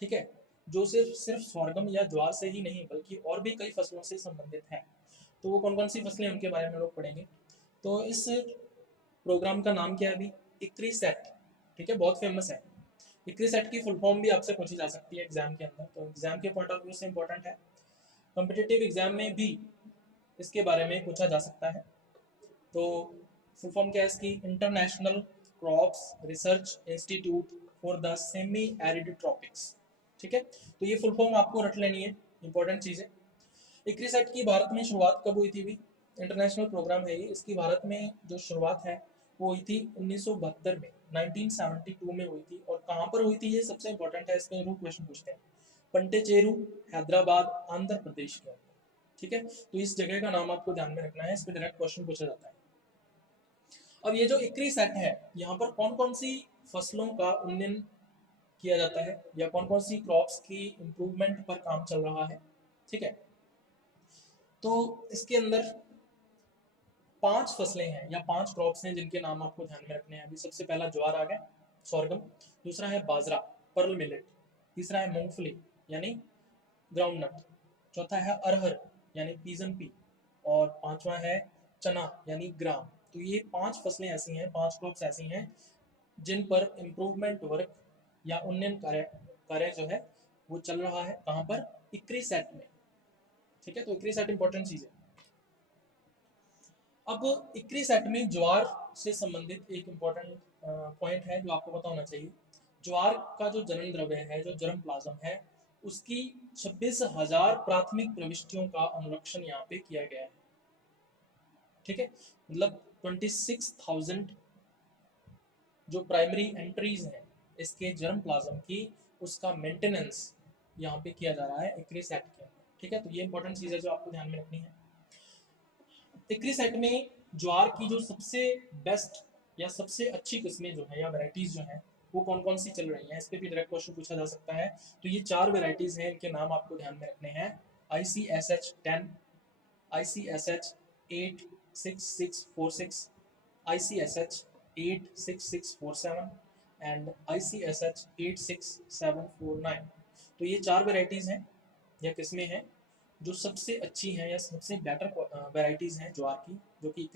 ठीक है, जो सिर्फ सॉर्गम या ज्वार से ही नहीं बल्कि और भी कई फसलों से संबंधित है। तो वो कौन कौन सी फसलें, उनके बारे में लोग पढ़ेंगे। तो इस प्रोग्राम का नाम क्या है? अभी इक्रीसैट। ठीक है, बहुत फेमस है। इक्रीसैट की फुल फॉर्म भी आपसे पूछी जा सकती है एग्जाम के अंदर, तो एग्जाम के पॉइंट ऑफ व्यू से इंपॉर्टेंट है। कॉम्पिटिटिव एग्जाम में भी इसके बारे में पूछा जा सकता है। तो फुल फॉर्म क्या है इसकी? International crops research institute for the semi arid tropics. ठीक है, तो ये फुल फॉर्म आपको रट लेनी है, इंपॉर्टेंट चीज़ है। इक्रीसैट की भारत में शुरुआत कब हुई थी? भी इंटरनेशनल प्रोग्राम है ये। इसकी भारत में जो शुरुआत है वो हुई थी 1972 में, 1972 में हुई थी। और कहाँ पर हुई थी ये सबसे इंपॉर्टेंट है, इसमें जरूर क्वेश्चन पूछते हैं। पंटेचेरू, हैदराबाद, आंध्र प्रदेश के अंदर। ठीक है, तो इस जगह का नाम आपको ध्यान में रखना है, इस पर डायरेक्ट क्वेश्चन पूछा जाता है। अब ये जो इक्रीसैट है, यहाँ पर कौन कौन सी फसलों का उन्नयन किया जाता है या कौन कौन सी क्रॉप्स की इम्प्रूवमेंट पर काम चल रहा है? ठीक है, तो इसके अंदर 5 फसलें हैं या 5 क्रॉप्स हैं जिनके नाम आपको ध्यान में रखने हैं। अभी सबसे पहला ज्वार आ गया, सॉर्गम। दूसरा है बाजरा, पर्ल मिलेट। तीसरा है मूंगफली यानी ग्राउंडनट। चौथा है अरहर यानी पीजन पी। और पांचवा है चना यानी ग्राम। तो ये 5 फसलें ऐसी हैं, 5 क्रॉप्स ऐसी हैं जिन पर इम्प्रूवमेंट वर्क या उन्नयन कार्य जो है वो चल रहा है। कहाँ पर? इक्रीसैट में। ठीक है, तो इक्रीसैट इंपॉर्टेंट चीज है। अब इक्रीसैट में ज्वार से संबंधित एक इम्पॉर्टेंट पॉइंट है जो आपको पता होना चाहिए। ज्वार का जो जन्म द्रव्य है, जो जर्म प्लाज्म है, उसकी 26,000 प्राथमिक प्रविष्टियों का अनुरक्षण यहाँ पे किया गया है। ठीक है, मतलब 26,000 जो प्राइमरी एंट्रीज हैं इसके जर्म प्लाज्म की, उसका मेंटेनेंस यहाँ पे किया जा रहा है इक्रीसैट के अंदर। ठीक है, तो ये इंपॉर्टेंट चीज़ है जो आपको ध्यान में रखनी है। इक्रीसैट में ज्वार की जो सबसे बेस्ट या सबसे अच्छी किस्में जो है या वैरायटीज जो हैं वो कौन कौन सी चल रही हैं, इस पर भी डायरेक्ट क्वेश्चन पूछा जा सकता है। तो ये 4 वैरायटीज हैं, इनके नाम आपको ध्यान में रखने हैं। ICSH10, ICSH86646, ICSH86647 and ICSH86749। तो ये 4 वैरायटीज हैं या किस्में हैं जो सबसे अच्छी हैं या सबसे बेटर वैरायटीज हैं ज्वार की, जो कि